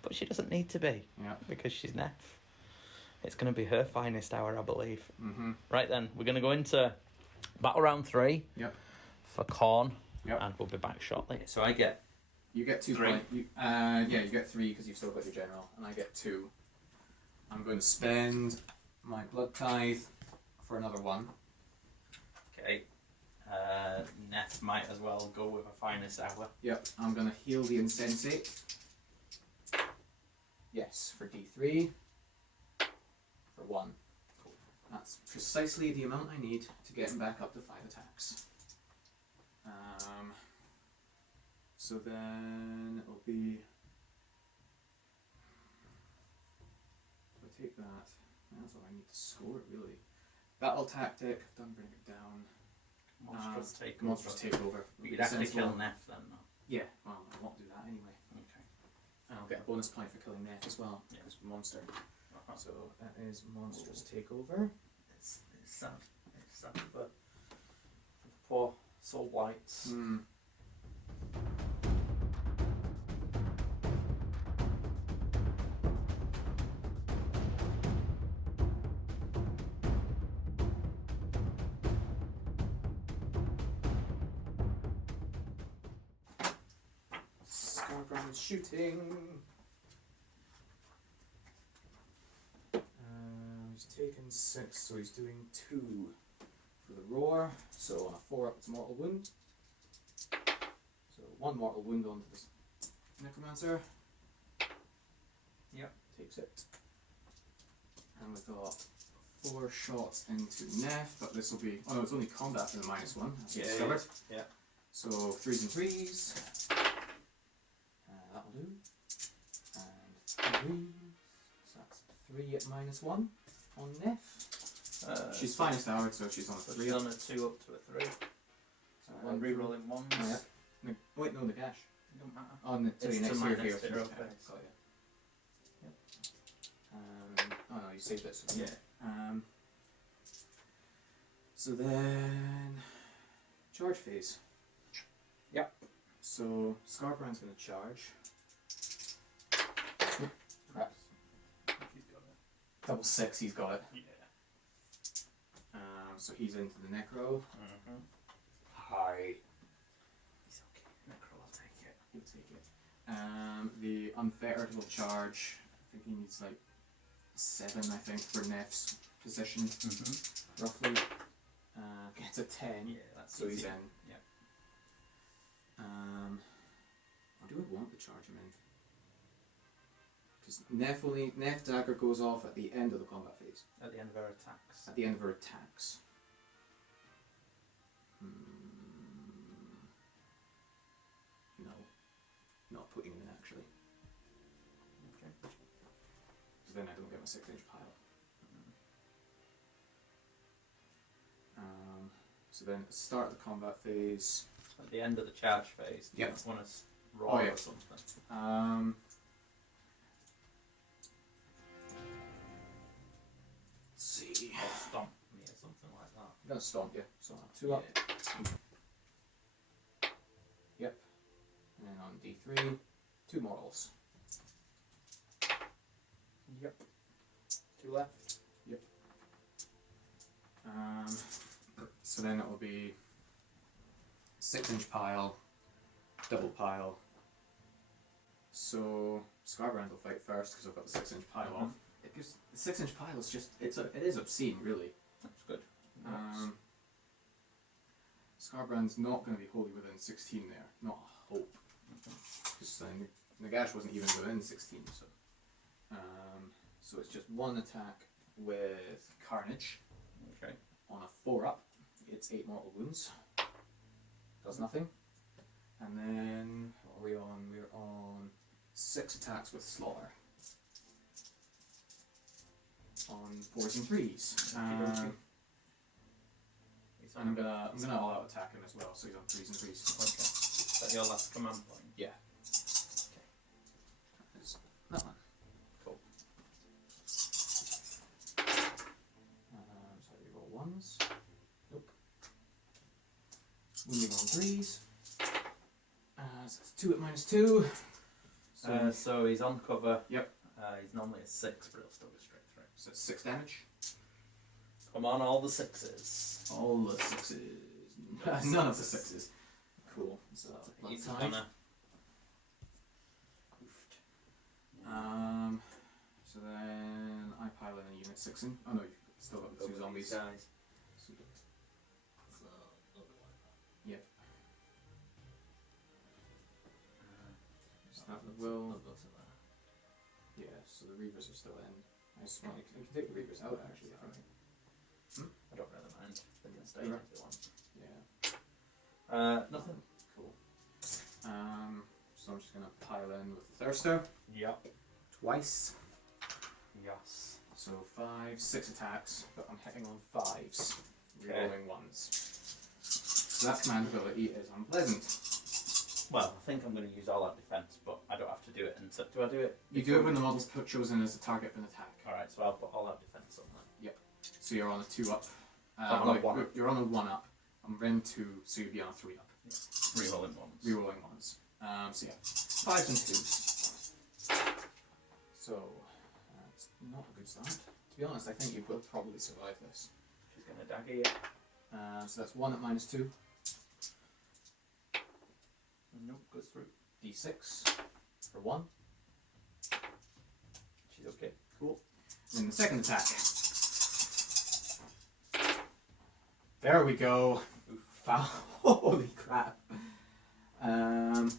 But she doesn't need to be. Yeah. Because she's Nef. It's going to be her finest hour, I believe. Mm-hmm. Right then, we're going to go into Battle Round 3. Yep. For Khorne. Yep. And we'll be back shortly. So I get... You get 2 3. points. You get 3 because you've still got your general, and I get 2. I'm going to spend my blood tithe for another 1. Okay. Nef might as well go with a finest hour. Yep. I'm going to heal the insensate. Yes, for D3. For 1. Cool. That's precisely the amount I need to get him back up to 5 attacks. So then it'll be. So I take that. That's all I need to score it really. Battle tactic. I've done bring it down. Monstrous takeover. Monstrous takeover. You'd actually kill Nef then, though. Yeah. Well, I won't do that anyway. Okay. And I'll get a bonus point for killing Nef as well. Yeah. It's monster. So that is monstrous takeover. It's sad. It's sad for the poor Soulblights. Scarbrand shooting. He's taken 6, so he's doing 2 for the roar. So on a 4 up, it's mortal wound. So 1 mortal wound onto this Necromancer. Yep. Takes it. And we've got 4 shots into Nef, but this will be. Oh no, it's only combat for the -1. As you discovered. Yeah. So 3s and 3s. That'll do. And 3s. So that's 3 at -1 on Nef. She's finest hour, so she's on a 3. She's on a 2 up to a 3. So 1 rerolling 1s. Oh, yeah. Wait, no, Nagash. It don't matter. On the It's next to my hero next phase. hero Okay, phase. got you. Yep. Oh no, you saved it. So Yeah. So then, charge phase. Yep. So Scarbrand's going to charge. Crap. He's got it. Double 6, he's got it. Yeah. So he's into the Necro. Hi. He's okay. Necro will take it. He'll take it. The unfettered will charge. I think he needs like 7, I think, for Nef's position, roughly. Gets a 10, Yeah, that's so he's easy. in. Yeah. Or do I want to charge him in? Because Nef dagger goes off at the end of the combat phase. At the end of her attacks. At the end of her attacks. No. Not putting him in actually. Okay. Because then I don't get my 6-inch pile. So then at the start of the combat phase. At the end of the charge phase, do you Yep. want to roll yeah. or something? Let's see. Or stomp me or something like that. I'm going to stomp you. So I'll have 2 up. Yep. And then on D3, 2 mortals. Yep. 2 left. Yep. So then it will be 6-inch pile, double pile. So Scarbrand will fight first because I've got the 6-inch pile off. It gives the 6-inch pile is just it is obscene really. That's good. Scarbrand's not going to be wholly within 16 there. Not a hope. Because Nagash wasn't even within 16. So it's just 1 attack with Carnage. Okay. On a 4-up, it's 8 mortal wounds. Does nothing. And then what are we on? We're on 6 attacks with Slaughter. On 4s and 3s. And I'm gonna all out attack him as well, so he's on 3s and 3s. Okay. Is that your last command point? Yeah. Okay. There's that one. Cool. So we roll 1s. Nope. Wounding on 3s. So it's 2 at -2. So he's on cover. Yep. He's normally a 6, but he'll still go straight through. So it's 6 damage. Come on, all the 6s. All the 6s. None of the 6s. Cool. So He's blood gonna. So then I pile in a unit 6 in. Oh no, you've still got the 2 zombies. Guys. Yep. So that will. Yeah, so the Reavers are still in. I can take the Reavers out actually. I think. I don't really mind. They can stay Sure. if they want. Yeah. Nothing. Cool. So I'm just gonna pile in with the Thirster Yep. twice. Yes. So 5, 6 attacks, but I'm hitting on 5s, rerolling 1s. So that command ability is unpleasant. Well, I think I'm going to use all out defense, but I don't have to do it. And so, do I do it? You do it when the model's chosen as a target of an attack. Alright, so I'll put all out defense on that. So you're on a 2-up. I'm on a 1-up. You're on a 1-up. I'm in 2, so you'd be on a 3-up. Yeah. Rerolling ones. Rerolling 1s. So yeah, 5s and 2s. So it's not a good start. To be honest, I think you will probably survive this. She's going to dagger you. So that's 1 at -2. Nope, goes through. D6 for 1. She's okay. Cool. And then the second attack. There we go. Holy crap. And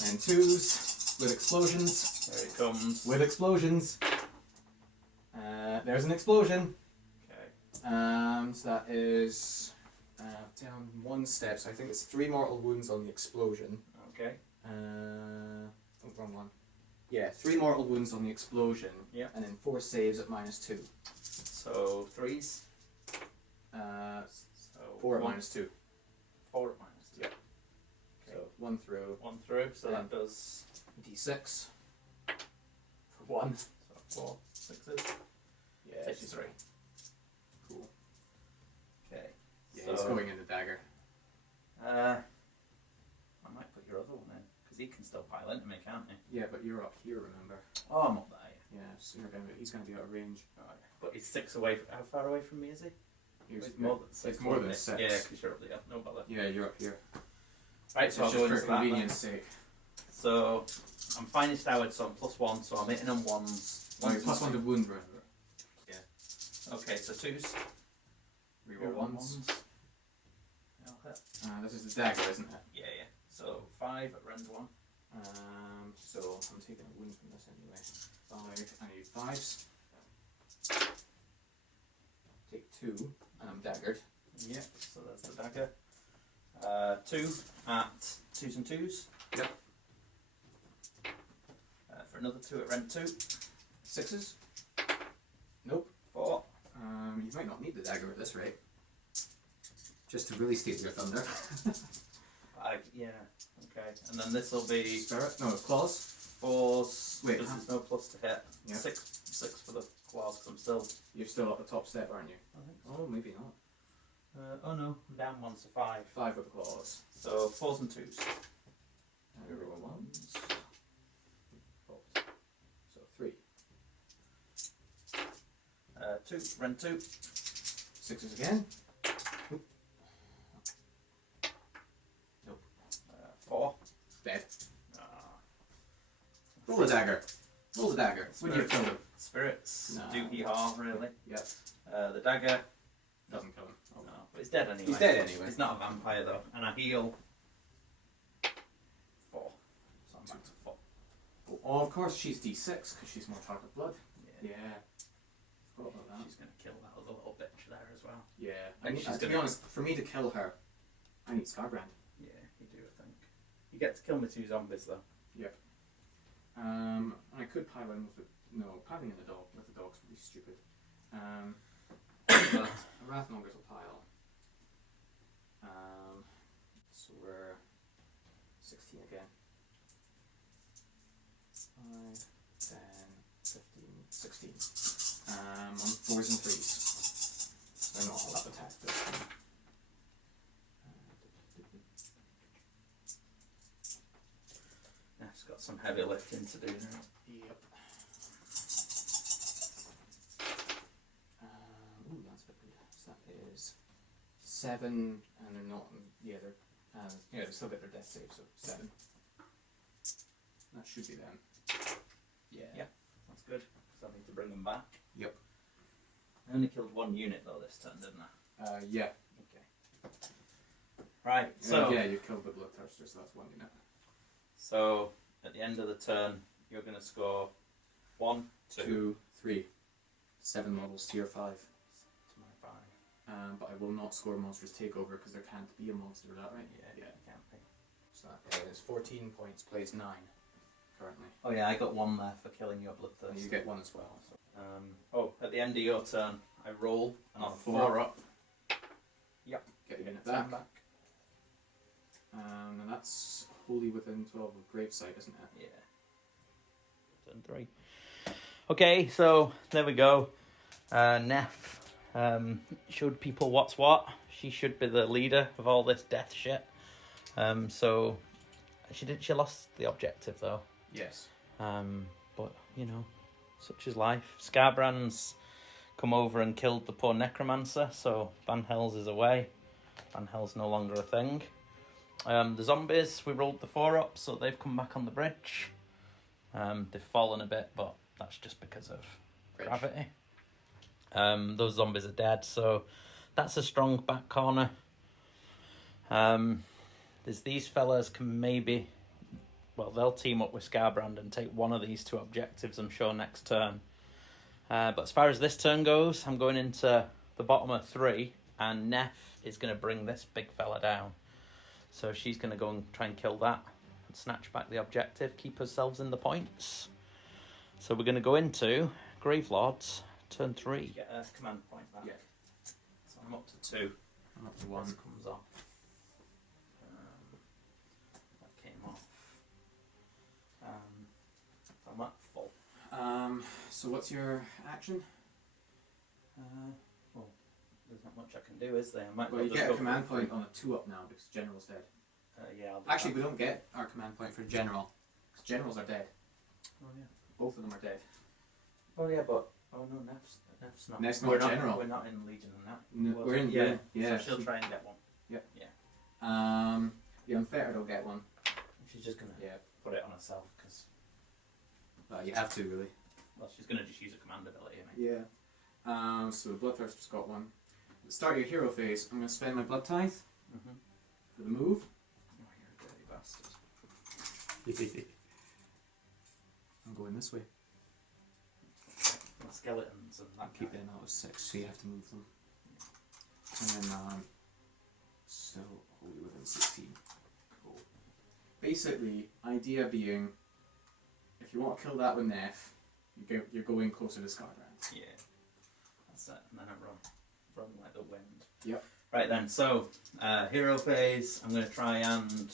2s with explosions. There it comes. With explosions. There's an explosion. Okay. So that is down 1 step. So I think it's 3 mortal wounds on the explosion. Okay. Oh, wrong one. Yeah, 3 mortal wounds on the explosion. Yeah. And then 4 saves at -2. So 3s. So 4 at one- -2. 4 at -2. Yeah. Okay. So 1 through. 1 through, so Yeah. that does D6 for 1. so 4, 6s. Yeah, Takes you 3. Cool. Okay. Yeah, so, he's going in the dagger. I might put your other one in, because he can still pile into me, can't he? Yeah, but you're up here, remember? Oh, I'm up there. Yeah, so he's going to be out of range. Right. But he's 6 away. How far away from me is he? It's more than 6. It's more than isn't it? 6. Yeah, because you're up there. No bother. Yeah, you're up here. Right, so I'll It's go just into for that. convenience sake. So I'm finest howard, so I'm +1, so I'm hitting on 1s. Oh, you're +1 to wound, remember? Okay, so 2s. Reroll 1s. I'll hit. This is the dagger, isn't it? Yeah, yeah. So 5 at rend 1. So I'm taking a wound from this anyway. 5, I need 5s. Take 2, and I'm daggered. Yeah, so there's the dagger. 2 at 2s and 2s. Yep. For another 2 at rend 2. 6s. Nope. 4. You might not need the dagger at this rate. Just to really steal your thunder. Yeah, okay. And then this will be Spirit? No, claws. 4s. Wait, because there's no plus to hit. Yeah. 6 for the claws, because I'm still. You're still at the top step, aren't you? I think so. Oh, maybe not. Oh no, I'm down 1, so 5. 5 with the claws. So 4s and 2s. And we roll 1s. So 3. 2, rend 2. 6s again. Nope. 4. Dead. Ah. Roll the dagger. Roll the dagger. When you kill him. Spirits Nah. do harm, really. Yep. The dagger. Doesn't kill him. Oh. No, but he's dead anyway. He's dead anyway. He's not a vampire though. And I heal 4. So I'm back to 4. Oh, of course she's D6 because she's more target blood. Yeah. Forgot about that. She's going to kill that other little bitch there as well. Yeah. And she's to be honest, for me to kill her, I need Scarbrand. Yeah, you do, I think. You get to kill my 2 zombies though. Yep. I could pile in with the... No, piling in the dog with the dog's really stupid. But a Wrathmonger's will pile. So we're 16 again. 5, 10, 15, 16. On 4s and 3s. They're not all up attack this time. Yeah, it's got some heavy lifting to do now. Yep. Ooh, that's a bit good. So that is 7, and they're not. Yeah, they still get their death save, so 7. That should be them. Yeah, that's good. Because I need to bring them back. Yep. I only killed 1 unit though this turn, didn't I? Yeah. Okay. Right, so yeah, you killed the Bloodthirster, so that's 1 unit. So at the end of the turn, you're going to score 1, 2, 3. 7 models, tier 5. to my 5. But I will not score monsters takeover because there can't be a monster, is that right? Yeah, it can't be. So that is 14 points, plays 9 currently. Oh yeah, I got 1 there for killing your Bloodthirsty. And you get 1 as well. So. At the end of your turn, I roll and on On 4 up. Yep. Get your unit 10 back. And that's wholly within 12 of Gravesite, isn't it? Yeah. Turn 3. Okay, so there we go. Nef showed people what's what. She should be the leader of all this death shit. So she lost the objective though. Yes. But you know, such is life. Scarbrand's come over and killed the poor Necromancer, so Van Hels is away. Van Hel's no longer a thing. The zombies, we rolled the 4 up, so they've come back on the bridge. They've fallen a bit, but that's just because of gravity. Those zombies are dead, so that's a strong back corner. There's these fellas can maybe... Well, they'll team up with Scarbrand and take one of these 2 objectives, I'm sure, next turn. But as far as this turn goes, I'm going into the bottom of 3, and Nef is going to bring this big fella down. So she's going to go and try and kill that, and snatch back the objective, keep ourselves in the points. So we're going to go into Gravelords, turn 3. Get a command point back. Yeah. So I'm up to 2. I'm up to 1. This comes off. That came off. I'm at full. So what's your action? Well, there's not much I can do, is there? I might Well, you just get go a for command free. point on a 2-up now because General's dead. Yeah, I'll do Actually, that. we don't get our command point for General because Generals are dead. Oh yeah. Both of them are dead. Oh yeah, but Oh no, Nef's not. Nef's we're not general. We're not in Legion and that. No, Was we're it? in Yeah. So she'll try and get one. The Unfettered will get one. She's just gonna put it on herself because. You have to really. Well, she's gonna just use a command ability. I mean. Yeah. So the Bloodthirster's got one. At the start of your hero phase, I'm going to spend my Blood Tithe for the move. Oh, you're a dirty bastard. I'm going this way. And skeletons and that. Keep them out of 6, so you have to move them. And then still wholly within 16. Cool. Basically, idea being, if you want to kill that with Nef, you're going closer to Scarbrand. Yeah. That's it. And then I run like the wind. Yep. Right then, so hero phase. I'm going to try and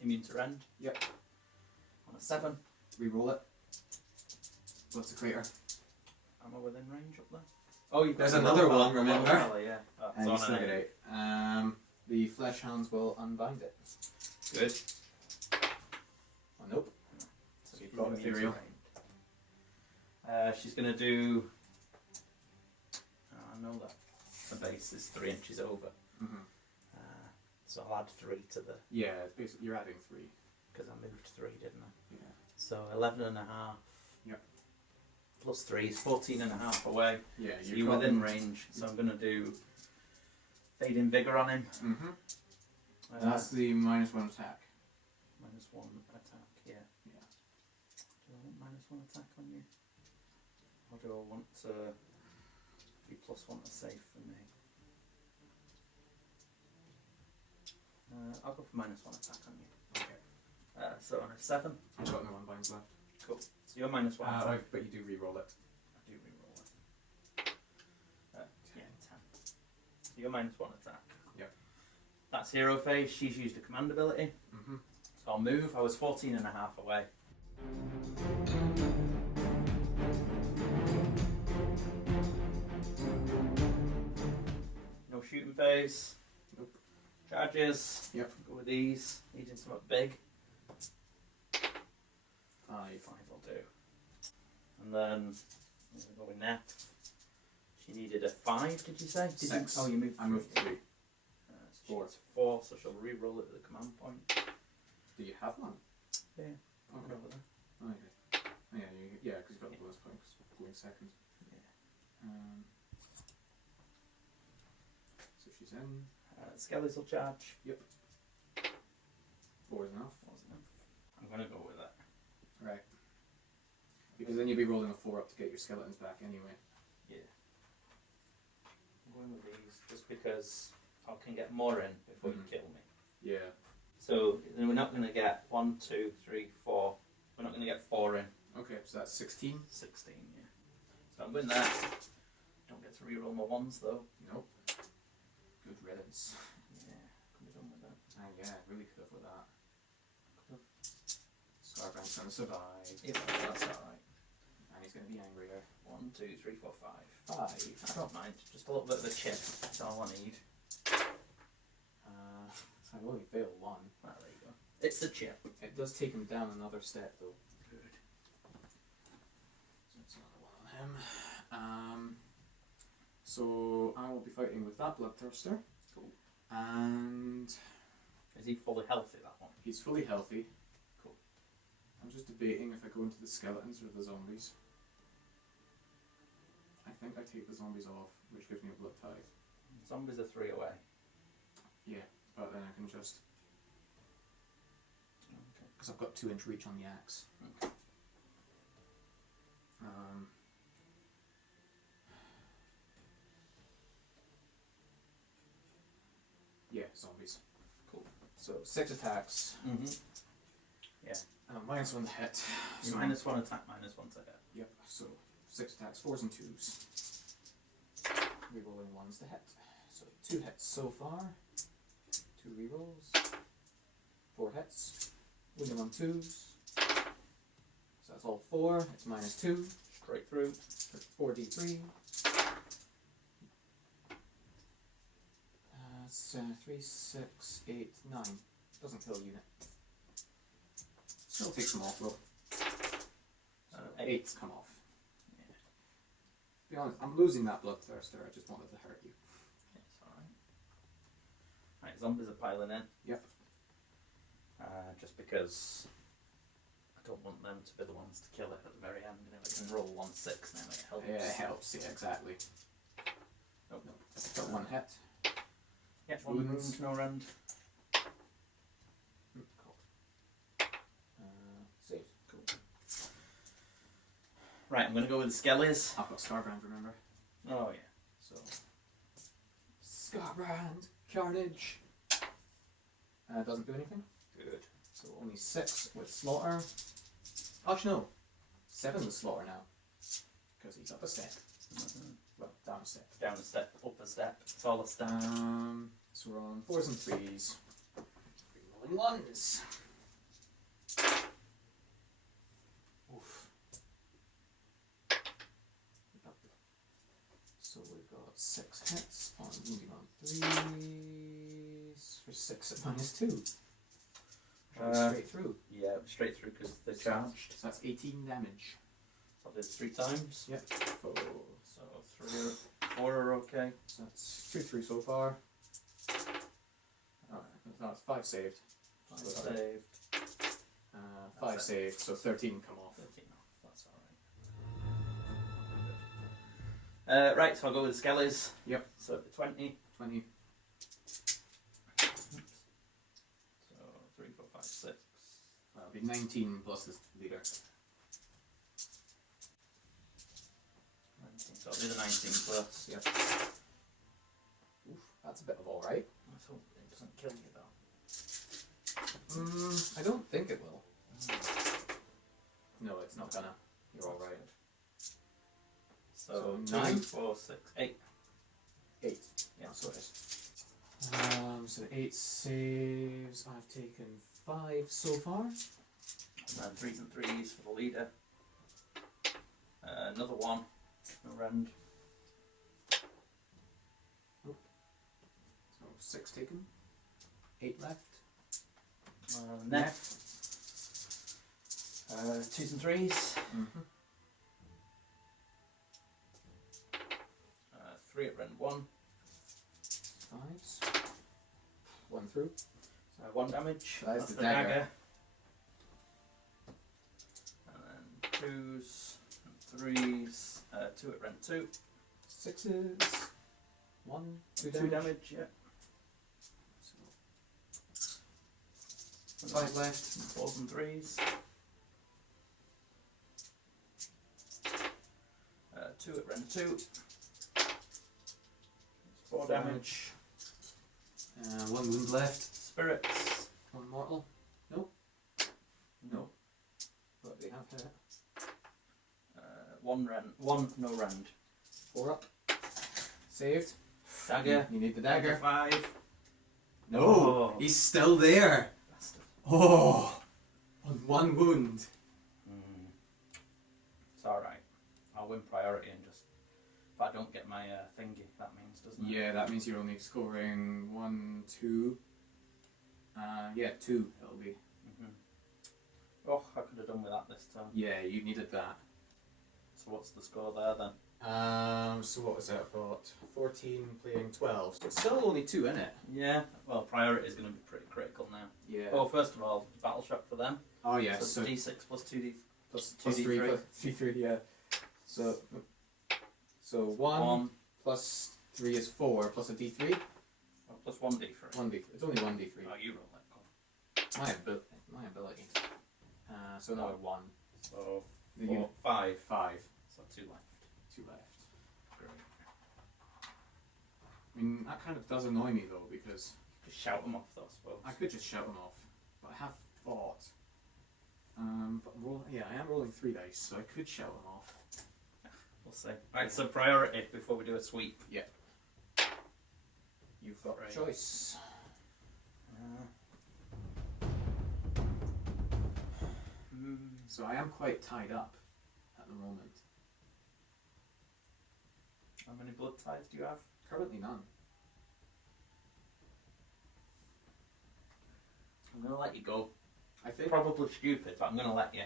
immune to rend. Yep. On a 7. Reroll it. What's the crater? Am I within range up there? Oh, you've got There's another one, remember? Yeah. Oh, And it's you on still an get 8. 8. The Flesh Hounds will unbind it. Good. Oh, nope. So you've She's got ethereal. ethereal. She's going to do. I know that the base is 3 inches over. So I'll add 3 to the. Yeah, it's basically, you're adding 3. Because I moved 3, didn't I? Yeah. So 11.5. Yep. Plus 3 is 14.5 away. Yeah, So you're within range. So I'm going to do Fading Vigour on him. That's the -1 attack. -1 attack, yeah. Yeah. Do I want -1 attack on you? Or do I want to be +1 to save for me? I'll go for -1 attack on you. Okay. So on a 7. I've got no unbinds left. Cool. So you're -1 attack. But you do reroll it. I do reroll it. Yeah, 10. So you're -1 attack. Yep. That's hero phase. She's used a command ability. So I'll move. I was 14.5 away. No shooting phase. Nope. Charges. Yep. Go with these. Needing something big. 5. 5 will do. And then we'll go with Nef. She needed a 5, did you say? Did 6. You, oh, you moved 3. I moved 3. So 4. she's 4, so she'll re-roll it at the command point. Do you have one? Yeah. Okay. Over there. Oh, okay. Oh, yeah, because you've got the bonus points. Going second. Yeah. So she's in. Skellies will charge. Yep. 4 is enough. Wasn't enough. I'm going to go with it. Right. Because then you'll be rolling a 4 up to get your skeletons back anyway. Yeah. I'm going with these just because I can get more in before you kill me. Yeah. So then we're not going to get 1, 2, 3, 4. We're not going to get 4 in. Okay, so that's 16. 16, yeah. So I'm going there. Don't get to reroll my 1s though. Nope. Good riddance. Yeah, could have done with that. Yeah, really could have with that. Scarbrand's going to survive. Yeah, that's alright. And he's going to be angrier. 1, 2, 3, 4, 5. 5. I don't mind. Just a little bit of a chip. That's all I need. So I've only failed 1. Well, there you go. It's a chip. It does take him down another step though. Good. So it's another one on him. So I will be fighting with that Bloodthirster. Cool. And Is he fully healthy, that one? he's fully healthy. Cool. I'm just debating if I go into the skeletons or the zombies. I think I take the zombies off, which gives me a blood tithe. Zombies are 3 away. Yeah, but then I can just... Okay. Because I've got 2-inch reach on the axe. Okay. Yeah, zombies. Cool. So 6 attacks. Yeah. -1 to hit. So So -1 attack, -1 to hit. Yep, so 6 attacks, 4s and 2s. Rerolling 1s to hit. So 2 hits so far. 2 rerolls. 4 hits. Winning on 2s. So that's all 4. It's -2. Straight through. 4d3. It's 3, 6, 8, 9. Doesn't kill a unit. Still takes them off though. So 8's come off. Yeah. be honest, I'm losing that Bloodthirster. I just wanted to hurt you. It's alright. Right, zombies are piling in. Yep. Just because I don't want them to be the ones to kill it at the very end. You know, it can roll 1/6 now. It helps. Yeah, it helps. Yeah, exactly. Nope. Got one hit. Yeah, one wound, no rend. Save. Cool. Right, I'm going to go with the Skellies. I've got Scarbrand, remember? Oh, yeah. So, Scarbrand, Carnage. Doesn't do anything. good. So only 6 with Slaughter. Actually, no. 7 with Slaughter now. Because he's up a step. Well, down a step. Down a step, up a step. It's all a step. So we're on 4s and 3s. Rolling 1s. Oof. So we've got 6 hits on wounding on 3s for 6 at -2. Straight through. Yeah, straight through because they charged. So that's 18 damage. So I did 3 times. Yep. Oh. So 4 are okay. So that's 2 through so far. That's 5 saved. 5 saved. 5 saved, so 13 come off. 13 off, that's alright. Right, so I'll go with the Skellies. Yep. So 20. 20. So 3, 4, 5, 6. That'll be 19 plus the leader. 19. So I'll do the 19 plus. Yep. Oof, that's a bit of alright. Let's hope it doesn't kill you though. I don't think it will. No, it's not gonna. You're alright. So 9? 2, 4, 6, 8. 8. Yeah, So it is. So 8 saves. I've taken 5 so far. And then 3s and 3s for the leader. Another 1. No rend. So 6 taken. 8 left. Nef. 2s and 3s. 3 at rend 1. 5s. 1 through. 1 damage. That's That's the dagger. And then 2s and 3s. 2 at rend 2. 6s. 1, 2 2 damage, yeah. 5 left. 4s and 3s. 2 at rend 2. 4 damage. 1 wound left. Spirits. 1 mortal. Nope. No. But they have hit. 1 rend. 1 no rend. 4 up. Saved. Dagger. You need the dagger. 5. No! Oh. He's still there! Bastard. Oh! On 1 wound. It's alright. I'll win priority and just. If I don't get my thingy, that means, doesn't it? Yeah, that means you're only scoring 1, 2. Yeah, 2 it'll be. Oh, I could have done with that this time. Yeah, you needed that. So what's the score there then? So what was that? I've got 14 playing 12. So it's still only 2, isn't it? Yeah, well, priority is going to be pretty critical now. Yeah. Well, first of all, battle shock for them. Oh yeah, So, so D6 plus 2D. plus 2d3. 3 plus 3, yeah. So 1 plus 3 is 4 plus a d3. Oh, plus 1D3. 1d3. It's only 1d3. Oh, you roll that. Cool. My ability. So another 1. So The 4, 5. 5. So 2 left. 2 left. Great. I mean, that kind of does annoy me though, because Just shout them off though, I suppose. I could just shout them off, but I have thought. Yeah, I am rolling 3 dice, so I could shout them off. We'll see. Right, so priority before we do a sweep. Yeah. You've got Right. a choice. So I am quite tied up at the moment. How many blood ties do you have? Currently none. I'm going to let you go. I think. Probably stupid, but I'm going to let you.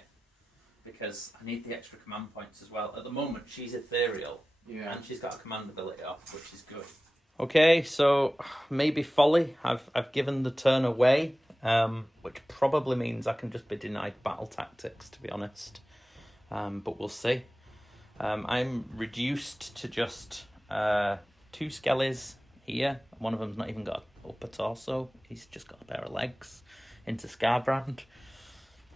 Because I need the extra command points as well. At the moment, she's ethereal, Yeah. And she's got a command ability off, which is good. Okay, so maybe Folly. I've given the turn away, which probably means I can just be denied battle tactics, to be honest. But we'll see. I'm reduced to just 2 skellies here. One of them's not even got an upper torso. He's just got a pair of legs into Scarbrand.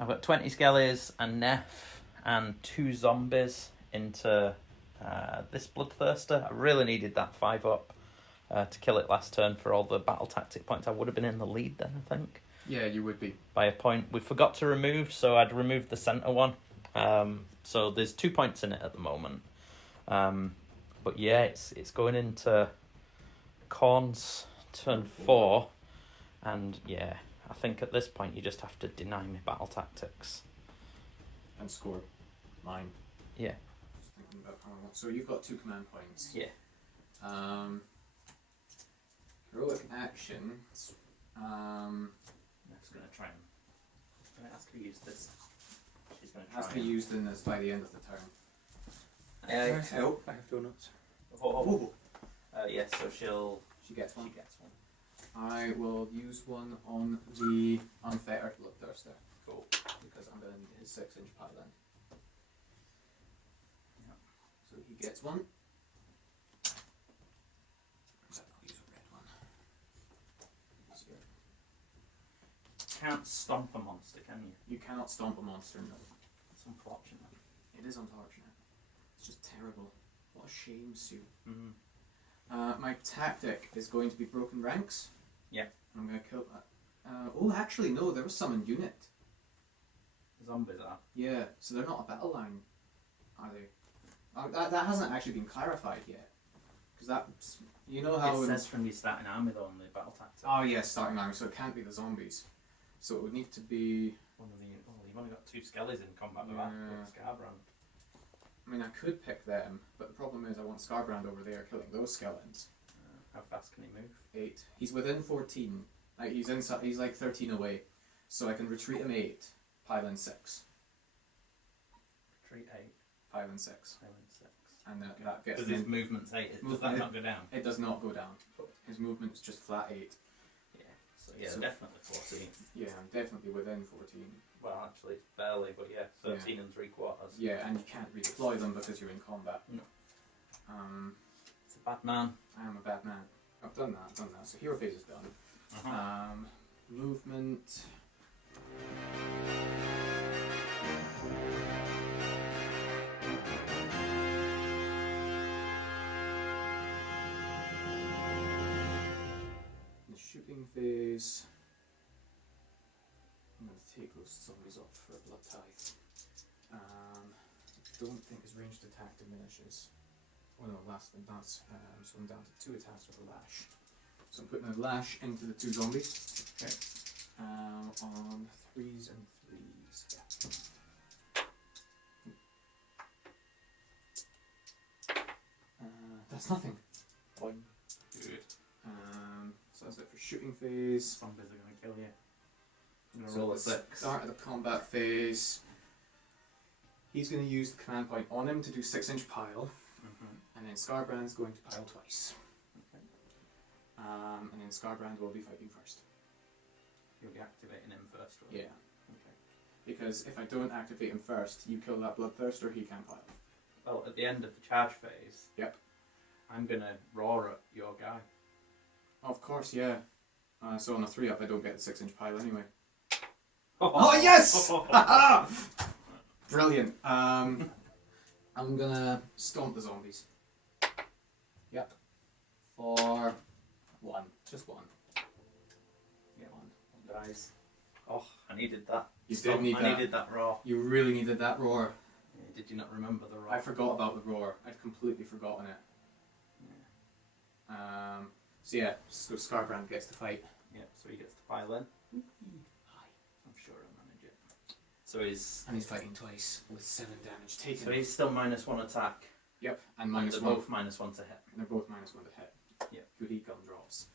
I've got 20 skellies and Nef and 2 zombies into this Bloodthirsty. I really needed that 5 up to kill it last turn for all the battle tactic points. I would have been in the lead then, I think. Yeah, you would be. By a point. We forgot to remove, so I'd removed the centre one. So there's 2 points in it at the moment. But yeah, it's going into Khorne's turn 4. And yeah, I think at this point you just have to deny me battle tactics. And score mine. Yeah. Just thinking about how I want. So you've got 2 command points. Yeah. Heroic action. Nef's going to try and... I'm going to ask her to use this. She's going to try Has to be used in this by the end of the turn. help. I have donuts. Yes, so She gets one. She gets one. I will use one on the unfettered Bloodthirster. Cool. Because I'm going to need his 6-inch pylon. Yeah. So he gets one. I'll use a red one. Can't stomp a monster, can you? You cannot stomp a monster, no. It's unfortunate. It is unfortunate. It's just terrible. What a shame, Sue. Mm. My tactic is going to be broken ranks. Yeah. I'm going to kill that. Oh, actually, no, there was some in unit. Zombies are. Yeah, so they're not a battle line, are they? That hasn't actually been clarified yet. Because that's, you know how... It says from your starting army though on the battle tactics. Oh yes, starting army, so it can't be the zombies. So it would need to be... One of the... Oh, you've only got 2 skellies in combat with that. With Scarbrand. I mean, I could pick them, but the problem is I want Scarbrand over there killing those skeletons. How fast can he move? 8. He's within 14. Like, he's like 13 away. So I can retreat him 8, pylon 6. Retreat 8. Pylon 6. Pylon 6. And that gets Because him... his movement's 8. Does that not go down? It does not go down. His movement's just flat 8. Yeah. So yeah, So- definitely 14. Yeah, I'm definitely within 14. Well, actually, it's barely, but yeah, 13 and 3/4. Yeah, and you can't redeploy them because you're in combat. No. It's a bad man. I am a bad man. I've done that. So hero phase is done. Movement. The shooting phase. I'm going to take those zombies off for a blood tithe. Don't think his ranged attack diminishes. Oh no, that's so I'm down to 2 attacks with a lash. So I'm putting a lash into the 2 zombies. Okay. On 3s and 3s. Yeah. That's nothing. One. Good. So that's it for shooting phase. Zombies are going to kill you. I'm going to So roll a the 6. start of the combat phase. He's going to use the command point on him to do 6-inch pile. And then Scarbrand's going to pile twice. Okay. And then Scarbrand will be fighting first. You'll be activating him first, will Yeah. you? Okay. Because if I don't activate him first, you kill that Bloodthirster, he can't pile. Well, at the end of the charge phase, Yep. I'm going to roar at your guy. Of course, yeah. So on a 3-up, I don't get the 6-inch pile anyway. Oh, yes! Brilliant. I'm gonna stomp the zombies. Yep. For 1. Just 1. Yeah, 1 dies. Oh, I needed that. You did need I that. needed that roar. You really needed that roar. Yeah, did you not remember the roar? I forgot about the roar. I'd completely forgotten it. Yeah. So yeah, so Scarbrand gets to fight. Yeah, so he gets to pile in. Hi. I'm sure I'll manage it. So he's fighting twice with 7 damage taken. so he's still -1 attack. Yep, and And -1. they're both -1 to hit. They're both -1 to hit. Yep. Goody gumdrops.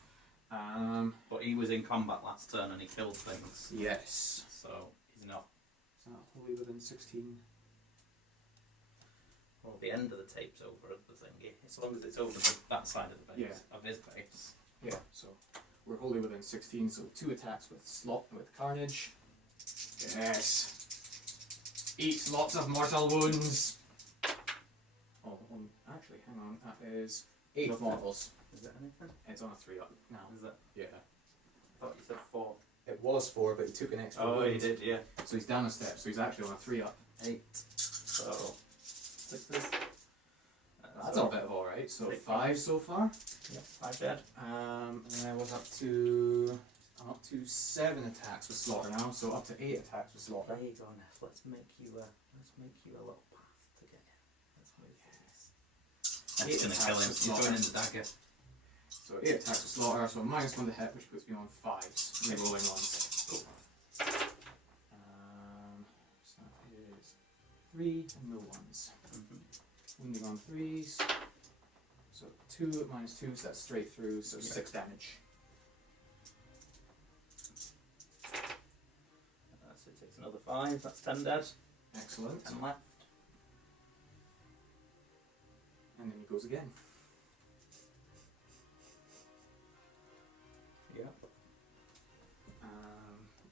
But he was in combat last turn and he killed things. Yes. So he's not. Is that wholly within 16? Well, the end of the tape's over the thingy. As long as it's over that side of the base, of his base. Yeah, so we're wholly within 16, so 2 attacks with slot with carnage. Yes. Eat lots of mortal wounds. Oh, actually, hang on. That is 8 mortals. Is it anything? It's on a 3-up now. Is it? Yeah. I thought you said 4. It was 4, but he took an extra Oh, wound. he did, yeah. So he's down a step, so he's actually on a 3-up. 8. So 6. That's a bit of alright. So 5 so far. Yep, 5 dead. And I was up to... I'm up to 7 attacks with slaughter now, so up to 8 attacks with slaughter. There you go, Nef. Let's make you a little path to get in. Let's move these. That's gonna kill him. He's going in the dagger. So 8 attacks with slaughter, so -1 to hit, which puts me on 5s, re-rolling ones. Cool. So that is 3 and no 1s. Wounding on 3s. So 2 -2, so that's straight through, so 6 damage. So it takes another 5, that's 10 dead. Excellent. 10 left. And then he goes again. Yeah.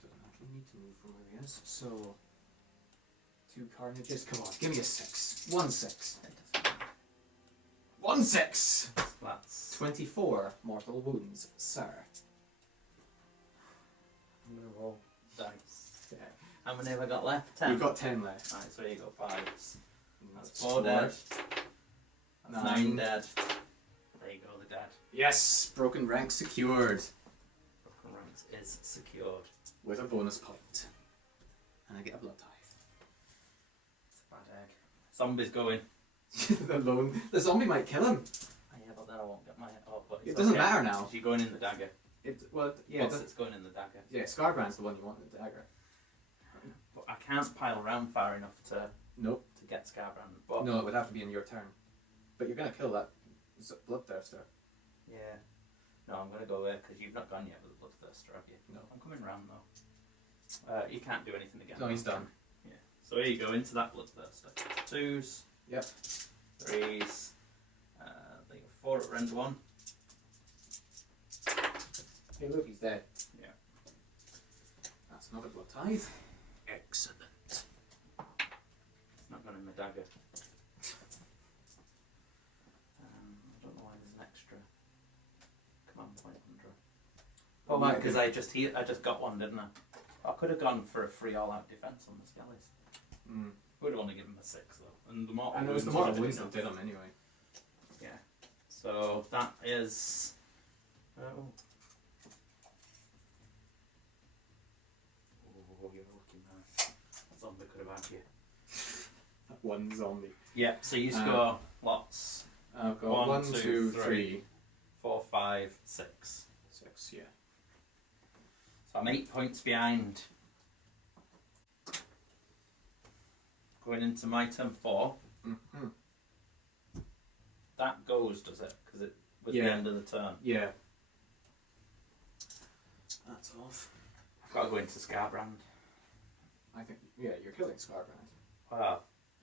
Doesn't actually need to move from where he is. So 2 carnages. Come on, give me a 6. 1 6. 1 6. That's 24 mortal wounds, sir. I'm gonna roll dice. Yeah. How many have I got left? 10. You've got 10 left. Right, so here you go, 5s. That's 4 4 dead. That's 9 9 dead. There you go, the dead. Yes, broken rank secured Broken ranks is secured. with a bonus point, and I get a blood tithe. It's a bad egg. Zombie's going. The zombie might kill him. Oh, yeah, but then I won't get my. Oh, but It doesn't matter now. You're going in the dagger. Yeah, Once it's going in the dagger. yeah. Scarbrand's the one you want in the dagger. But I can't pile around far enough to Nope. get Scarbrand. But No, it would have to be in your turn. But you're gonna kill that Bloodthirster. yeah. No, I'm gonna go there because you've not gone yet with the Bloodthirster, have you? No. I'm coming round though. You can't do anything again. No, he's done. Yeah. So here you go into that Bloodthirster. 2s. Yep. 3s. There you go. 4 at rend 1. Hey, look, he's dead. Yeah. That's another blood tithe. Excellent. It's not going in my dagger. I don't know why there's an extra command point under. Oh, man, because I just got one, didn't I? I could have gone for a free all-out defense on the Skellies. Would have only given him a 6 though, and the mortal And it was the wounds mortal would have wounds been that enough. did him anyway. Yeah. So that is. Oh, you're lucky man. That zombie could have had you. That one zombie. Yeah. So you score lots. I've got 1, 2, 3, 4, 5, 6. 6, yeah. So I'm 8 points behind. Going into my turn 4. Mm-hmm. That goes, does it? Because it was the Yeah. end of the turn. Yeah. That's off. I've got to go into Scarbrand. I think, yeah, you're killing Scarbrand. Wow.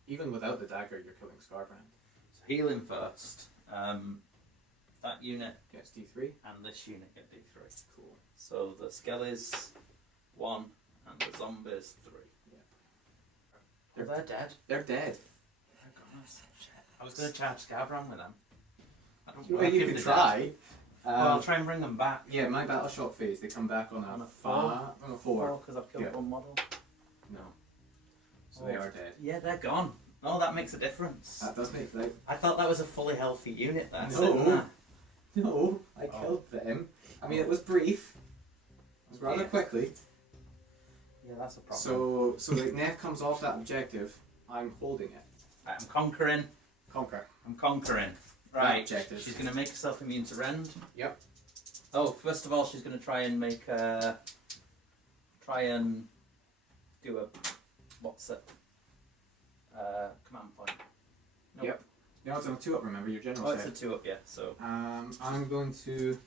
Even without the dagger, you're killing Scarbrand. So healing first. That unit Gets D3. and this unit get D3. Cool. So the Skellies 1 and the zombies 3. Yep. They're dead. They're dead. Oh, goodness. Shit. I was going to charge Scarbrand with them. I don't Well, work you if can they're try. dead. Well, I'll try and bring them back. Yeah, my battle shock phase, they come back on On a a 4. On a 4. Because I've killed Yeah. one model. No. So they are dead. Yeah, they're gone. Oh, that makes a difference. That does make like I thought that was a fully healthy unit there. No. sitting there. no, I Oh. killed them. I mean, it was brief. It was rather Yeah. quickly. Yeah, that's a problem. So like Neff comes off that objective. I'm holding it. Right, I'm conquering. Conquer. I'm conquering. That Right. objective. She's going to make herself immune to rend. Yep. Oh, first of all, she's going to try and make try and do a what's it? Command point. Nope. Yep. No, it's on a 2-up. Remember your general Oh, it's a set. 2-up, yeah. So I'm going to.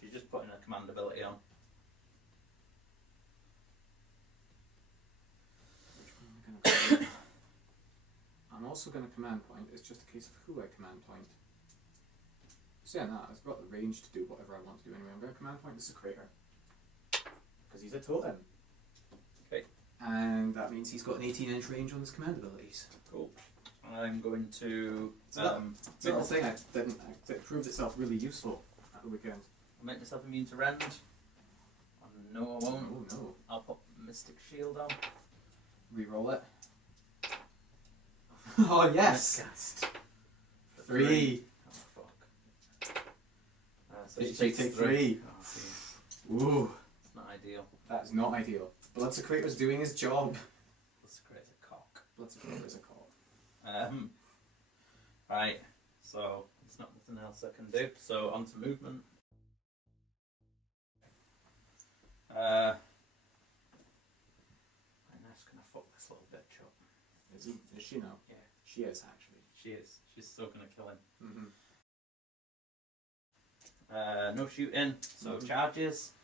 she's just putting a command ability on. Which one am I going to go with? also going to command point. It's just a case of who I command point. Saying that, I've got the range to do whatever I want to do anyway. I'm going to command point the Secretor. Because he's a totem. Okay. And that means he's got an 18-inch range on his command abilities. Cool. I'm going to... that little thing it proved itself really useful at the weekend. I'll make myself immune to rend. No, I won't. Oh no. I'll put Mystic Shield on. Reroll it. Oh yes! Cast. 3. Oh fuck. So she Take takes 3. Oh, Ooh. it's not ideal. That's not ideal. Blood Secretor's doing his job. Let's create a cock. Blood Secretor's a cock. Right, so there's not nothing else I can do. So on to movement. My knife's gonna fuck this little bitch up. Is she now? Yeah. She is actually. She is. She's still gonna kill him. Mm-hmm. No shooting, so charges.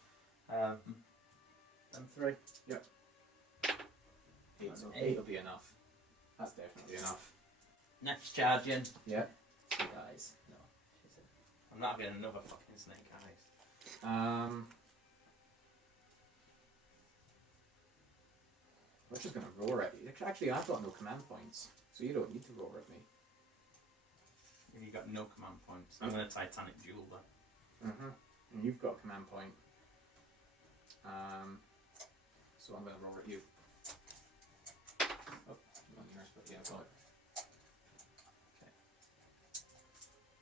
Them 3. Yep. 8 will be enough. That's definitely enough. Next charging. Yeah. She dies. No, she's it. I'm not getting another fucking snake eyes. We're just gonna roar at you. Actually, I've got no command points, so you don't need to roar at me. You got no command points. I'm gonna Titanic Duel then. And you've got a command point. So I'm gonna roar at you. Oh, not yours, but yeah, I've got it. Okay.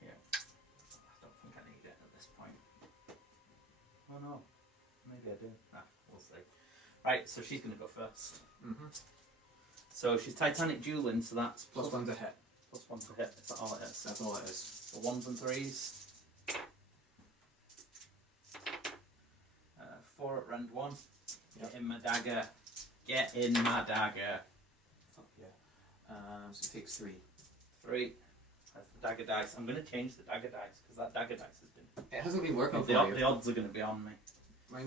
Yeah. I don't think I need it at this point. Oh no. Maybe I do. We'll see. Right, so she's gonna go first. So she's Titanic Dueling, so that's plus 1 to hit. Plus 1 to hit. Is that all it is? That's all it is. So 1s and 3s. 4 at rend 1. Yep. Get in my dagger. Get in my dagger. Oh yeah. So it takes 3. 3. That's the dagger dice. I'm going to change the dagger dice because that dagger dice has been. It hasn't been working for you. The odds are going to be on me. I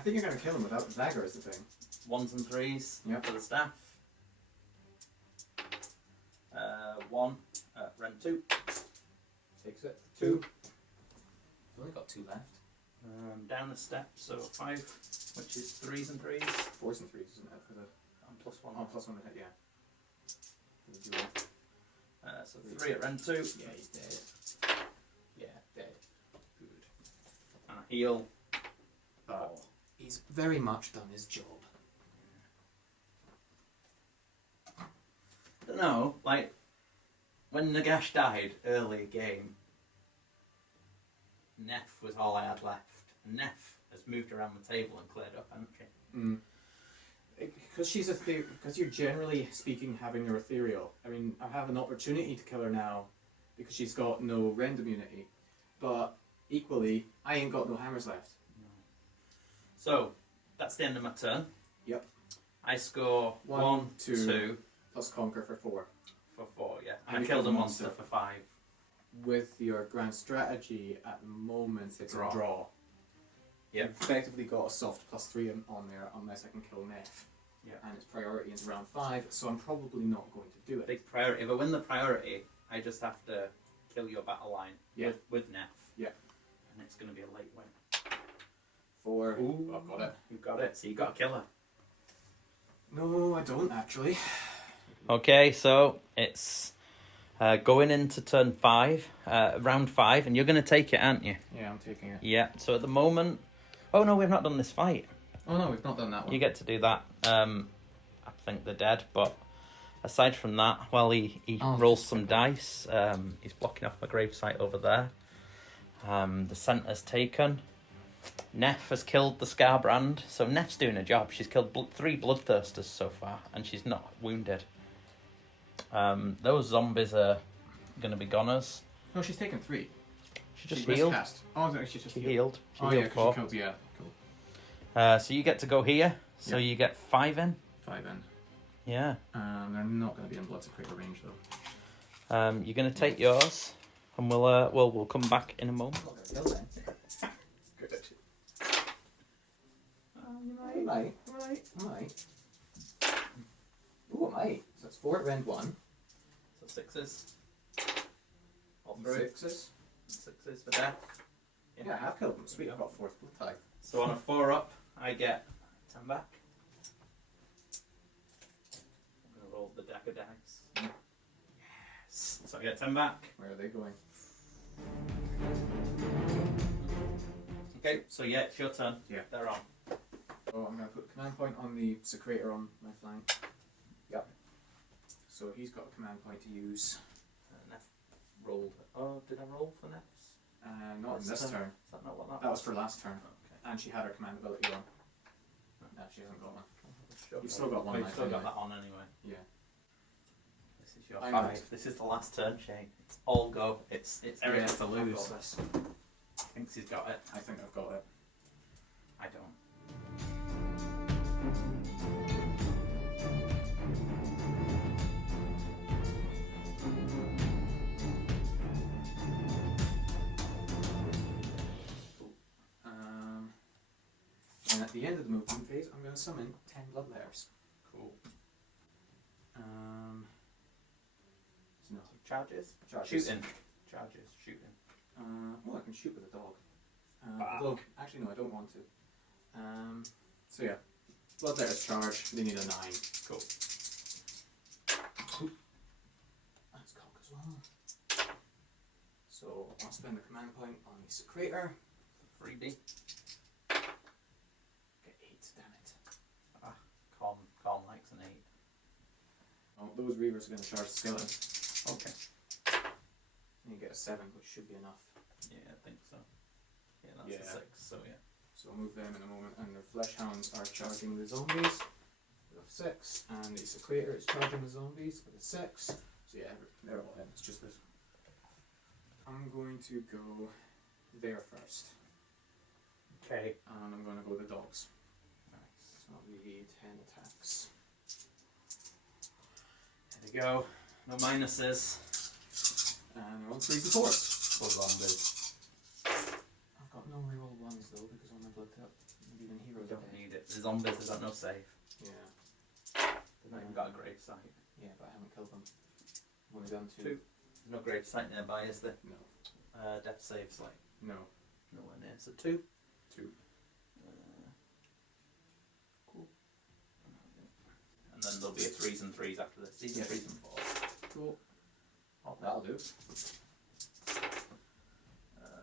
think you're going to kill him without the dagger. Is the thing. 1s and 3s. Yep. For the staff. 1 at rend 2. Takes it. 2. We've only got 2 left. Down a step, so 5, which is 3s and 3s. 4s and 3s, isn't it? For the plus 1. Oh, plus 1 to hit, yeah. So 3 at rend 2. Yeah, he's dead. Yeah, dead. Good. And I heal. He's very much done his job. I don't know, like, when Nagash died early game, Nef was all I had left. And Nef has moved around the table and cleared up, hasn't she? Because you're generally speaking having her ethereal. I mean, I have an opportunity to kill her now because she's got no rend immunity. But equally, I ain't got no hammers left. No. So, that's the end of my turn. Yep. I score 1, 2. Plus conquer for 4. For 4, yeah. And I killed a monster for 5. With your grand strategy, at the moment, it's a draw. Yeah. You've effectively got a soft +3 on there unless I can kill Nef. Yeah. And its priority is round 5, so I'm probably not going to do it. Big priority. If I win the priority, I just have to kill your battle line with Nef. Yeah. And it's going to be a late win. 4. Ooh, I've got it. You've got it. So you got a killer. No, I don't actually. Okay, so it's going into turn 5, round 5, and you're going to take it, aren't you? Yeah, I'm taking it. Yeah, so at the moment... Oh no, we've not done this fight. Oh no, we've not done that one. You get to do that. I think they're dead, but aside from that, while he rolls some dice, he's blocking off my gravesite over there. The centre's taken. Nef has killed the Scarbrand, so Nef's doing a job. She's killed 3 Bloodthirsters so far, and she's not wounded. Those zombies are going to be goners. No, she's taken 3. She just healed. Oh, no, she just healed. She oh healed yeah, 4. she killed, yeah, cool. So you get to go here. So you get 5 in. 5 in. Yeah. They're not going to be in Blood Secretor range though. You're going to take yours, and we'll come back in a moment. Good. You might. Ooh, I might. So it's 4 at rend 1. sixes. All And through. sixes. And sixes for death. Yeah, I have killed them. Sweet, I've got 4th blood tithe. So on a 4-up, I get 10 back. I'm going to roll the deck of dice. Yes! So I get 10 back. Where are they going? Okay, so yeah, it's your turn. Yeah. They're on. Oh, I'm going to put a command point on the Secretor on my flank. Yep. So he's got a command point to use. Nef rolled. Oh, did I roll for Nefs? Not in this turn. Is that not what that That was? was for last turn. Okay. And she had her command ability on. No, she hasn't got one. Sure. You've still got one. You've knife still got anyway. that on anyway. Yeah. This is your I 5. know. This is the last turn, Shane. It's all go. It's Eric to I've lose. got this. Thinks he's got it. I think I've got it. I don't. And at the end of the movement phase, I'm going to summon 10 blood layers. Cool. So no. Charges? Charges. Shooting. Charges. Shooting. Well, I can shoot with a dog. Bah. Although, actually, no, I don't want to. So yeah, blood layers charge. They need a 9. Cool. That's cock as well. So I'll spend the command point on the Secretor. Freebie. Get 8, damn it. Calm likes an 8. Oh, those Reavers are going to charge the skeleton. Okay. And you get a 7, which should be enough. Yeah, I think so. Yeah, that's Yeah. a 6, so yeah. So I'll move them in a moment, and the Flesh Hounds are charging the zombies with a 6, and the Secretor is charging the zombies with a 6. So yeah, they're all in. It's just this. I'm going to go there first, Okay. and I'm going to go the dogs. Nice. So that'll be 10 attacks. There we go. No minuses. And they're on 3s and 4s. For zombies. I've got no reroll 1s though, because on my blood tip, maybe even heroes Don't are dead. need it. The zombies have got no save. Yeah. They've not even got a grave site. Yeah, but I haven't killed them. I've only done 2. There's no grave site nearby, is there? No. Death saves like No. nowhere near. So 2. 2. Cool. And then there'll be a 3s and 3s after this. These are Yes. 3s and 4s. Cool. Oh, That'll do.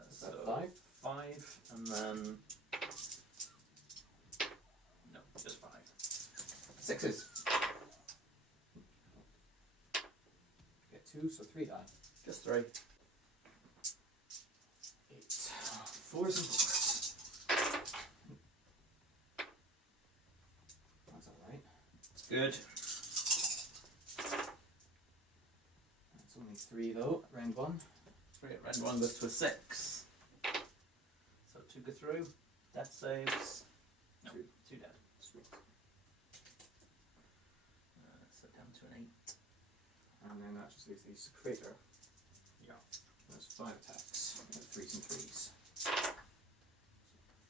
So 5? 5, and then no, just 5. 6s. Get 2, so 3 die. Just 3. 8. 4s and 4s. That's alright. It's good. That's only 3 though, round 1. 3 at red 1 goes to a 6. So 2 go through. Death saves. No, 2 dead. Sweet. So down to an 8. And then that just leaves the Secretor. Yeah. That's 5 attacks. 3s and 3s.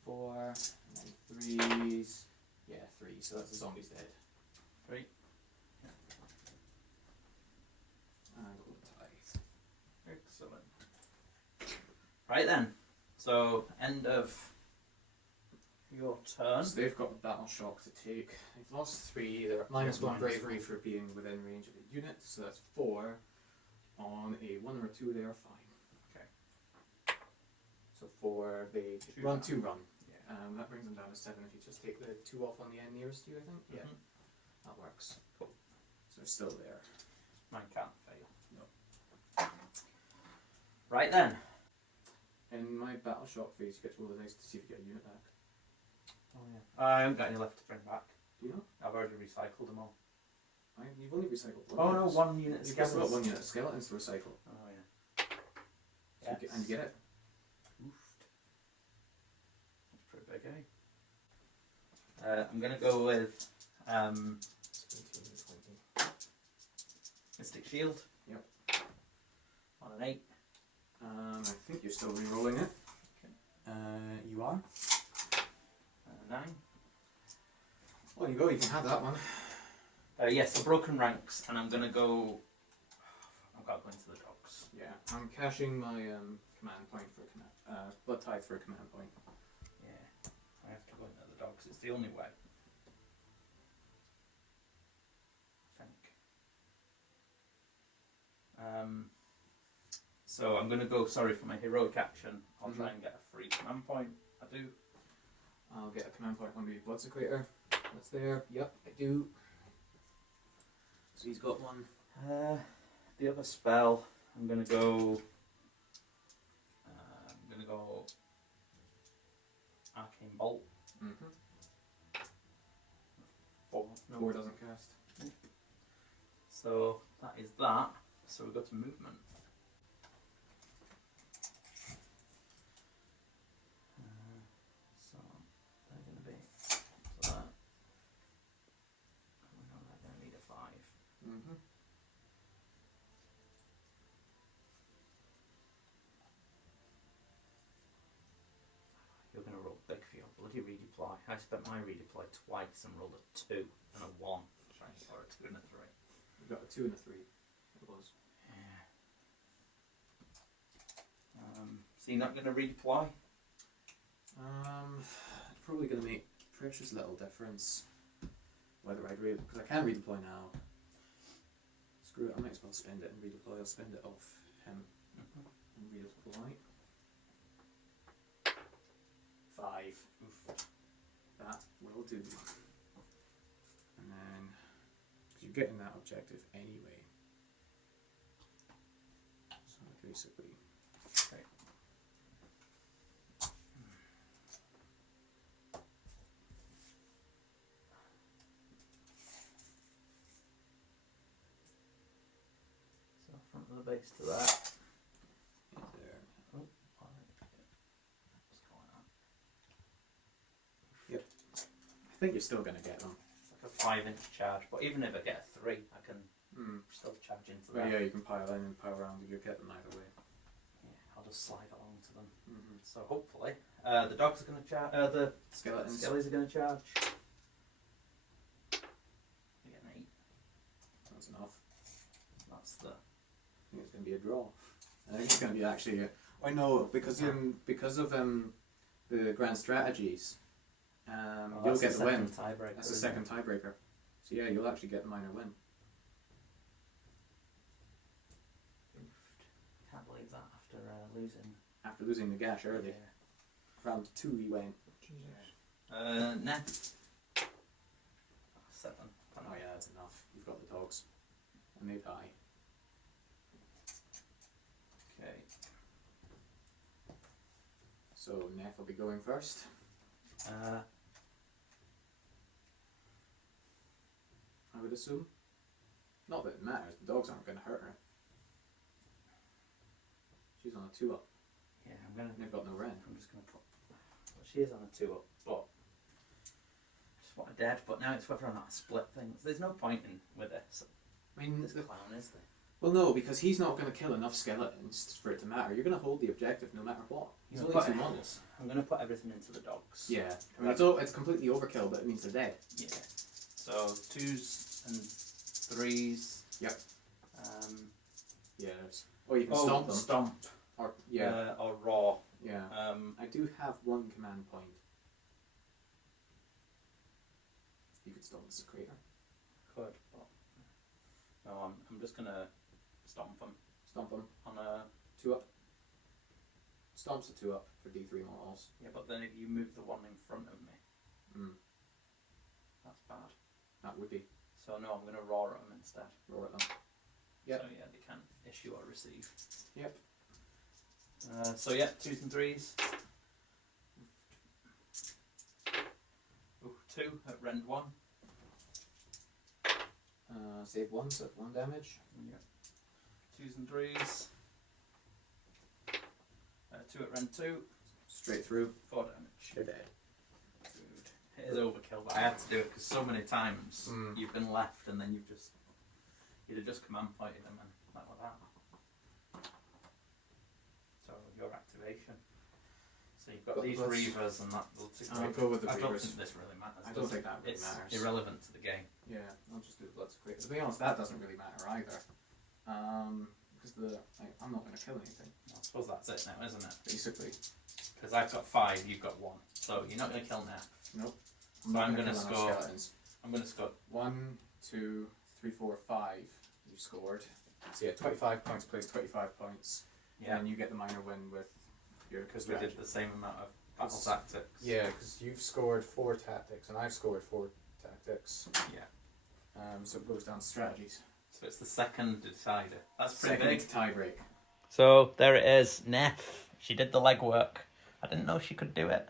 4, and then 3s. Yeah, 3, so that's the zombies dead. 3. And all the tithe. Excellent. Right then. So end of your turn. So they've got battle shock to take. They've lost 3. They're at -1 minus bravery for being within range of a unit, so that's 4. On a 1 or a 2, they are fine. Okay. So 4, they 2 run run. 2 run. Yeah. That brings them down to 7 if you just take the 2 off on the end nearest to you, I think. Yeah, Mhm. that works. Cool. So they're still there. Mine can't fail. No. Right then. In my battle shock phase, you get to roll the dice to see if you get a unit back. Oh yeah. I haven't got any left to bring back. Do you know? I've already recycled them all. You've only recycled 1. Oh no, units. 1 unit You've still got skeletons. 1 unit of skeletons to recycle. Oh yeah. So you get, and you get it. Oofed. That's pretty big, eh? I'm gonna go with 17, 20. Mystic Shield. Yep. On an 8. I think you're still re-rolling it. Okay. You are. 9. Well, you go. You can have that one. Yes, so broken ranks, and I'm gonna go. got to go into the dogs. Yeah, I'm cashing my command point for Blood Tithe for a command point. Yeah, I have to go into the dogs. It's the only way. I think. So I'm going to go, sorry, for my heroic action. I'll try and get a free command point. I do. I'll get a command point on the Bloodsecrator. That's there. Yep, I do. So he's got one. The other spell, I'm going to go... Arcane Bolt. Mm-hmm. 4. No. 4 doesn't cast. So that is that. So we go to movement. So they're going to be so that. We know they're going to need a 5. Mm-hmm. You're going to roll big for your bloody redeploy. I spent my redeploy twice and rolled a 2 and a 1. Or a 2 and a 3. We've got a 2 and a 3. It was. Yeah. So you're not going to redeploy? Probably going to make precious little difference whether I redeploy, because I can redeploy now. Screw it, I might as well spend it and redeploy. I'll spend it off him and redeploy. 5. Oof. That will do. And then, because you're getting that objective anyway. So basically. Okay. So front of the base to that. There. Oh, what's going on? Yep. I think you're still going to get them. It's like a 5-inch charge, but even if I get a 3, I can still charge into Well, that. yeah, you can pile in and pile around, you'll get them either way. Yeah, I'll just slide along to them. Mm-hmm. So hopefully, the dogs are going to charge. The Skeletons. skellies are going to charge. You get an 8. That's enough. That's the. I think it's going to be a draw. I think it's going to be actually a... I know, because of the grand strategies, you'll get the win. That's the second tiebreaker. So yeah, you'll actually get the minor win. Can't believe that after losing. After losing Nagash early. Yeah. Round 2 he went. Jesus. Neth. 7. Oh yeah, that's enough. You've got the dogs. And they die. Okay. So Neth will be going first. I would assume. Not that it matters, the dogs aren't going to hurt her. She's on a 2-up. Yeah, I'm gonna. They've got no rend. I'm just gonna put. Well, she is on a 2-up, but I just want a dead. But now it's whether or not I split things. There's no point in with this. I mean, This clown, is there? well, no, because he's not going to kill enough skeletons for it to matter. You're going to hold the objective no matter what. He's only 2 models. I'm gonna put everything into the dogs. Yeah, I mean, it's completely overkill, but it means they're dead. Yeah. So 2s and 3s. Yep. Yeah. Or you can stomp them. Stomp. Or yeah. Or raw. Yeah. I do have 1 command point. You could stomp the Secretor. Could, but no. I'm just gonna stomp them. Stomp them On a 2-up. Stomps a 2-up for D3 models. Yeah, but then if you move the one in front of me, that's bad. That would be. So no, I'm gonna roar at them instead. Roar at them. Yep. So yeah, they can't issue or receive. Yep. So yeah, 2s and 3s. Ooh, 2 at rend 1. Save 1, so 1 damage. Yeah. 2s and 3s. 2 at rend 2. Straight through. 4 damage. They're dead. Dude, it is overkill, but I had to do it because so many times you've been left and then you'd have just command pointed them and like that. So your activation. So you've got these Reavers and that looks great. I'll go with the I don't Reavers. think this really matters. I don't think that really it's matters. irrelevant to the game. Yeah, I'll just do the Bloodsecrator. To be honest, that doesn't really matter either. Because because I'm not going to kill anything. I suppose that's it now, isn't it? Basically. Because I've got 5, you've got 1. So you're not going to kill Nef. Nope. So I'm going to score. Skeletons. I'm going to score 1, 2, 3, 4, 5. You scored. So yeah, 25 points plays 25 points. Yeah. And you get the minor win with your. Because we did the same amount of battle tactics. Yeah, because you've scored 4 tactics and I've scored 4 tactics. Yeah. So it goes down to strategies. So it's the second decider. That's pretty Second big. tiebreak. So there it is, Nef. She did the legwork. I didn't know she could do it.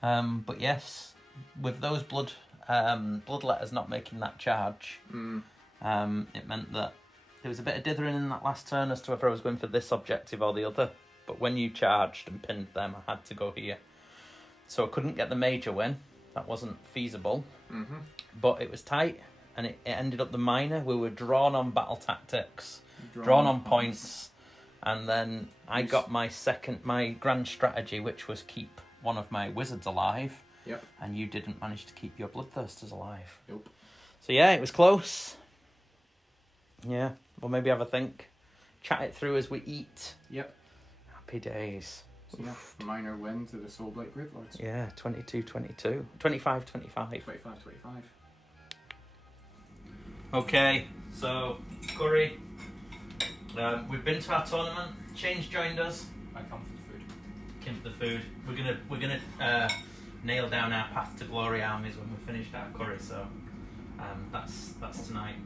But yes, with those bloodletters not making that charge, it meant that there was a bit of dithering in that last turn as to whether I was going for this objective or the other. But when you charged and pinned them, I had to go here. So I couldn't get the major win. That wasn't feasible. But it was tight, and it ended up the minor. We were drawn on battle tactics, drawn on points, and then I got my grand strategy, which was keep one of my wizards alive. Yep. And you didn't manage to keep your bloodthirsters alive. Nope. So yeah, it was close. Yeah, well maybe have a think. Chat it through as we eat. Yep. Happy days. So yeah, minor win to the Soulblight Gravelords. Yeah, 22-22. 25-25. 25-25. Okay, so Curry, we've been to our tournament. Change joined us. I come for the food. Came for the food. We're gonna nail down our path to glory armies when we finished our curry. So that's tonight.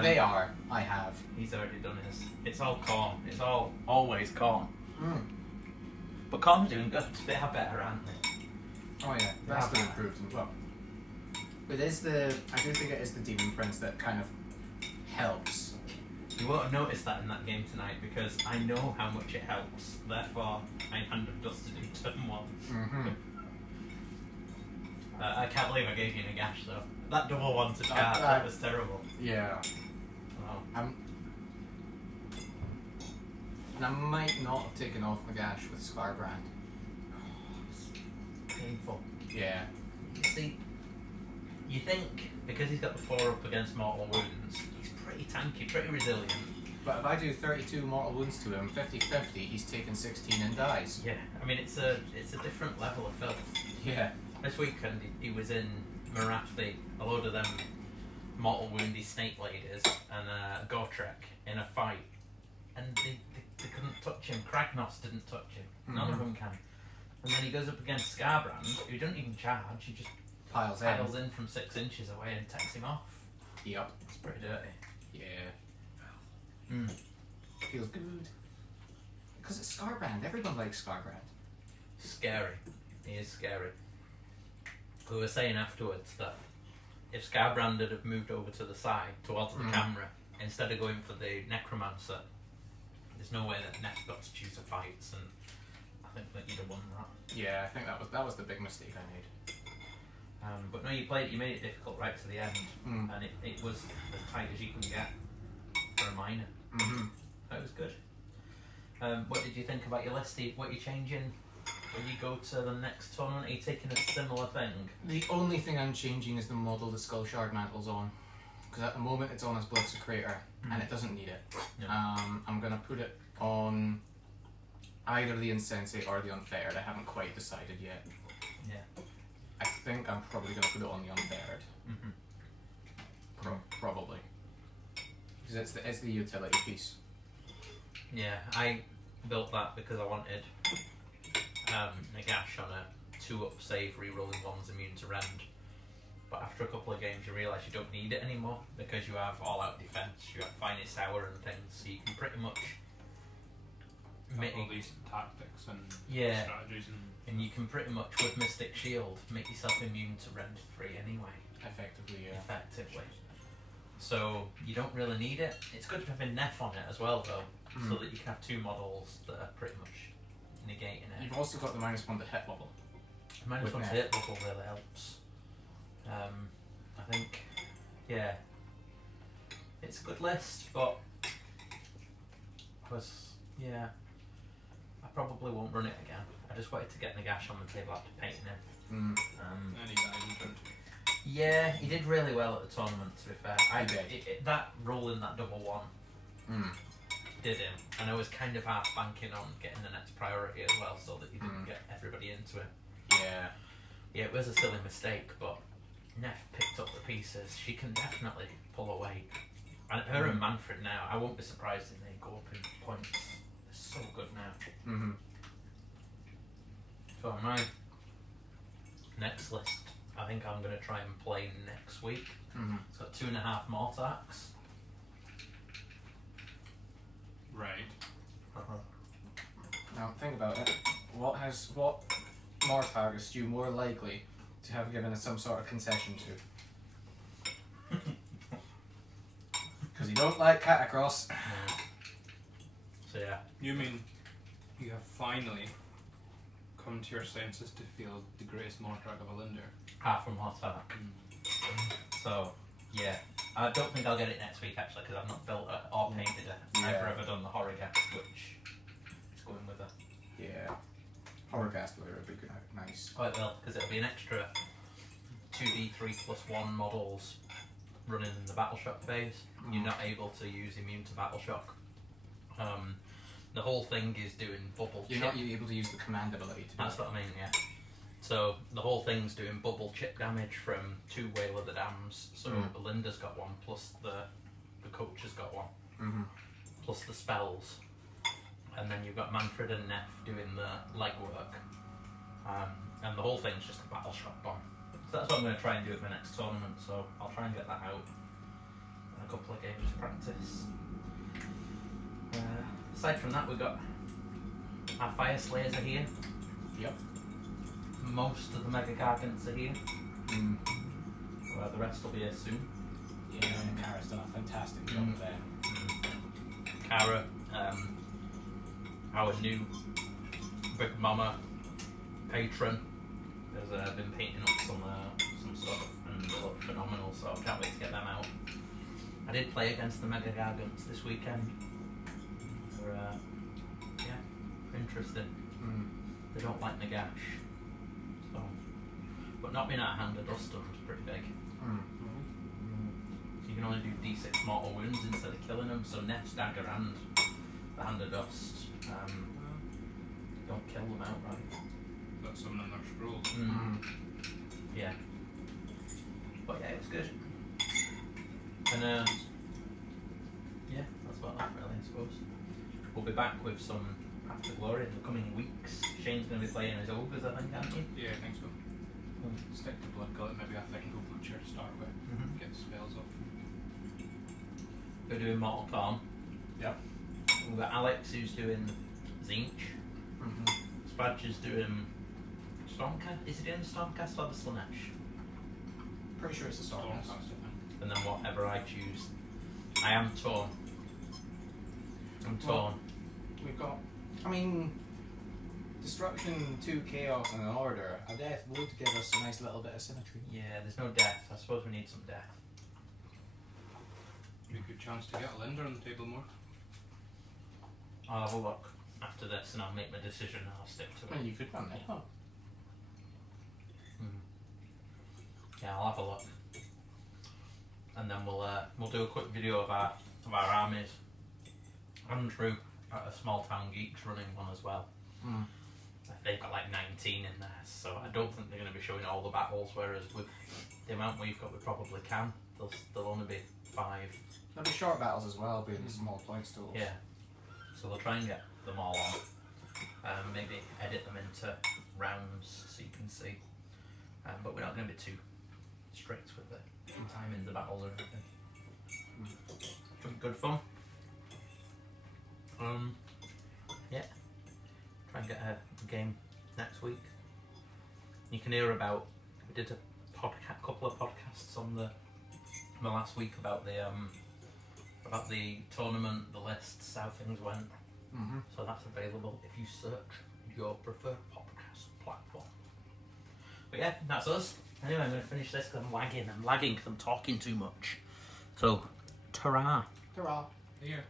They are. I have. He's already done his. It's all corn. It's always corn. Mm. But corn are doing good. They are better, aren't they? Oh yeah, that's been improved as well. But I do think it is the Demon Prince that kind of helps. You won't have noticed that in that game tonight because I know how much it helps. Therefore, I hand of dusted in turn 1. Mm-hmm. I can't believe I gave you Nagash though. That double one to charge, that was terrible. Yeah. Wow. And I might not have taken off Nagash with Scarbrand. It's painful. Yeah. You see, you think because he's got the 4 up against mortal wounds, he's pretty tanky, pretty resilient. But if I do 32 mortal wounds to him, 50-50, he's taken 16 and dies. Yeah, I mean it's a different level of filth. Yeah. This weekend he was in Marathi, a load of them mortal woundy snake ladies and Gortrek in a fight, and they couldn't touch him. Kragnos didn't touch him. None of them can. And then he goes up against Scarbrand, who doesn't even charge. He just piles in from 6 inches away and takes him off. Yep. It's pretty dirty. Yeah. Mm. Feels good. Because it's Scarbrand. Everyone likes Scarbrand. Scary. He is scary. We were saying afterwards that if Scarbrand had moved over to the side towards the camera instead of going for the Necromancer, there's no way that Nef got to choose the fights, and I think that you'd have won that. Yeah, I think that was the big mistake I made. But no, you made it difficult right to the end, and it was as tight as you can get for a minor. That was good. What did you think about your list? What are you changing when you go to the next tournament? Are you taking a similar thing? The only thing I'm changing is the model the Skull Shard Mantle's on. Because at the moment it's on as Bloodsecrator, and it doesn't need it. No. I'm going to put it on either the Insensate or the Unfettered. I haven't quite decided yet. Yeah. I think I'm probably going to put it on the Unfettered. Probably. Because it's the utility piece. Yeah, I built that because I wanted Nagash on a 2-up save, re-rolling 1's immune to rend. But after a couple of games you realise you don't need it anymore because you have all-out defence, you have finest hour and things, so you can pretty much all these tactics and strategies and you can pretty much with Mystic Shield make yourself immune to rend 3 anyway. Effectively, yeah. Effectively. So you don't really need it. It's good having Nef on it as well though, so that you can have 2 models that are pretty much negating it. You've also got the -1 to hit level. -1 to hit level really helps. I think, yeah, it's a good list, but I probably won't run it again. I just wanted to get Nagash on the table after painting it. and he died in turn 2. Yeah, he did really well at the tournament, to be fair. He did. That roll in that double 1 did him, and I was kind of half banking on getting the next priority as well, so that you didn't get everybody into it. Yeah. Yeah, it was a silly mistake, but Nef picked up the pieces. She can definitely pull away. And her and Manfred now, I won't be surprised if they go up in points. They're so good now. Mm-hmm. So my next list, I think I'm going to try and play next week. Mm-hmm. It's got 2.5 Mortarchs. Right. Now think about it. What Mortarch is you more likely to have given us some sort of concession to? Because you don't like Catacross. So yeah. You mean you have finally come to your senses to feel the greatest Mortarch of a Linder? Half a Mortarch. So yeah. I don't think I'll get it next week actually, because I've not built it or painted it. I've never ever done the Horrorghast, which is going with it. Yeah. Horrorghast would be good. Nice. Oh, it will, because it'll be an extra 2d3+1 models running in the battle shock phase. You're not able to use immune to battle shock. The whole thing is doing bubble chip. You're not able to use the command ability to do That's what I mean, yeah. So the whole thing's doing bubble chip damage from 2 Whale of the Dams. So Belinda's got 1, plus the coach has got 1, plus the spells. And then you've got Manfred and Nef doing the legwork. And the whole thing's just a battle shock bomb. So that's what I'm going to try and do at my next tournament, so I'll try and get that out in a couple of games of practice. Aside from that, we've got our Fire Slayers are here. Yep. Most of the Mega Gargants are here. Well, the rest will be here soon. Yeah, and Kara's done a fantastic job there. Kara, our new Big Mama patron, has been painting up some stuff and they look phenomenal, so I can't wait to get them out. I did play against the Mega Gargants this weekend. They're interesting. They don't like Nagash. So, but not being out of Hand of Dust is pretty big. So you can only do D6 mortal wounds instead of killing them, so Nef's dagger and the Hand of Dust don't kill them outright. Got some of them are scrolls. Yeah. But yeah, it was good. And yeah, that's about that really, I suppose. We'll be back with some After Glory in the coming weeks. Shane's going to be playing as Ogres, I think, aren't you? Yeah, I think so. Stick to Blood Gullet, maybe a Technical Butcher to start with. Get the spells up. We're doing Mortal Khorne. Yep. We've got Alex who's doing Zinch. Spadge is doing Stormcast. Is he doing Stormcast or the Slanesh? Pretty sure it's a Stormcast. And then whatever I choose. I am torn. I'm torn. We've got, I mean, Destruction, 2 Chaos and an Order. A Death would give us a nice little bit of symmetry. Yeah, there's no death. I suppose we need some death. Be a good chance to get a Linder on the table more. I'll have a look after this and I'll make my decision and I'll stick to Well, it. you could run it, huh? Yeah, I'll have a look. And then we'll do a quick video of our armies. Andrew at a Small Town Geeks running one as well. They've got like 19 in there, so I don't think they're going to be showing all the battles, whereas with the amount we've got we probably can. There'll only be 5. There'll be short battles as well, being the small points tools. Yeah. So they'll try and get them all on. Maybe edit them into rounds so you can see. But we're not going to be too strict with the timing the battles or anything. Should be good fun. Yeah. Try and get a game next week. You can hear about, we did a couple of podcasts on the last week about the tournament, the lists, how things went. So that's available if you search your preferred podcast platform. But yeah, that's us. Anyway, I'm going to finish this because I'm lagging. I'm lagging because I'm talking too much. So, ta-ra. Ta-ra. Here.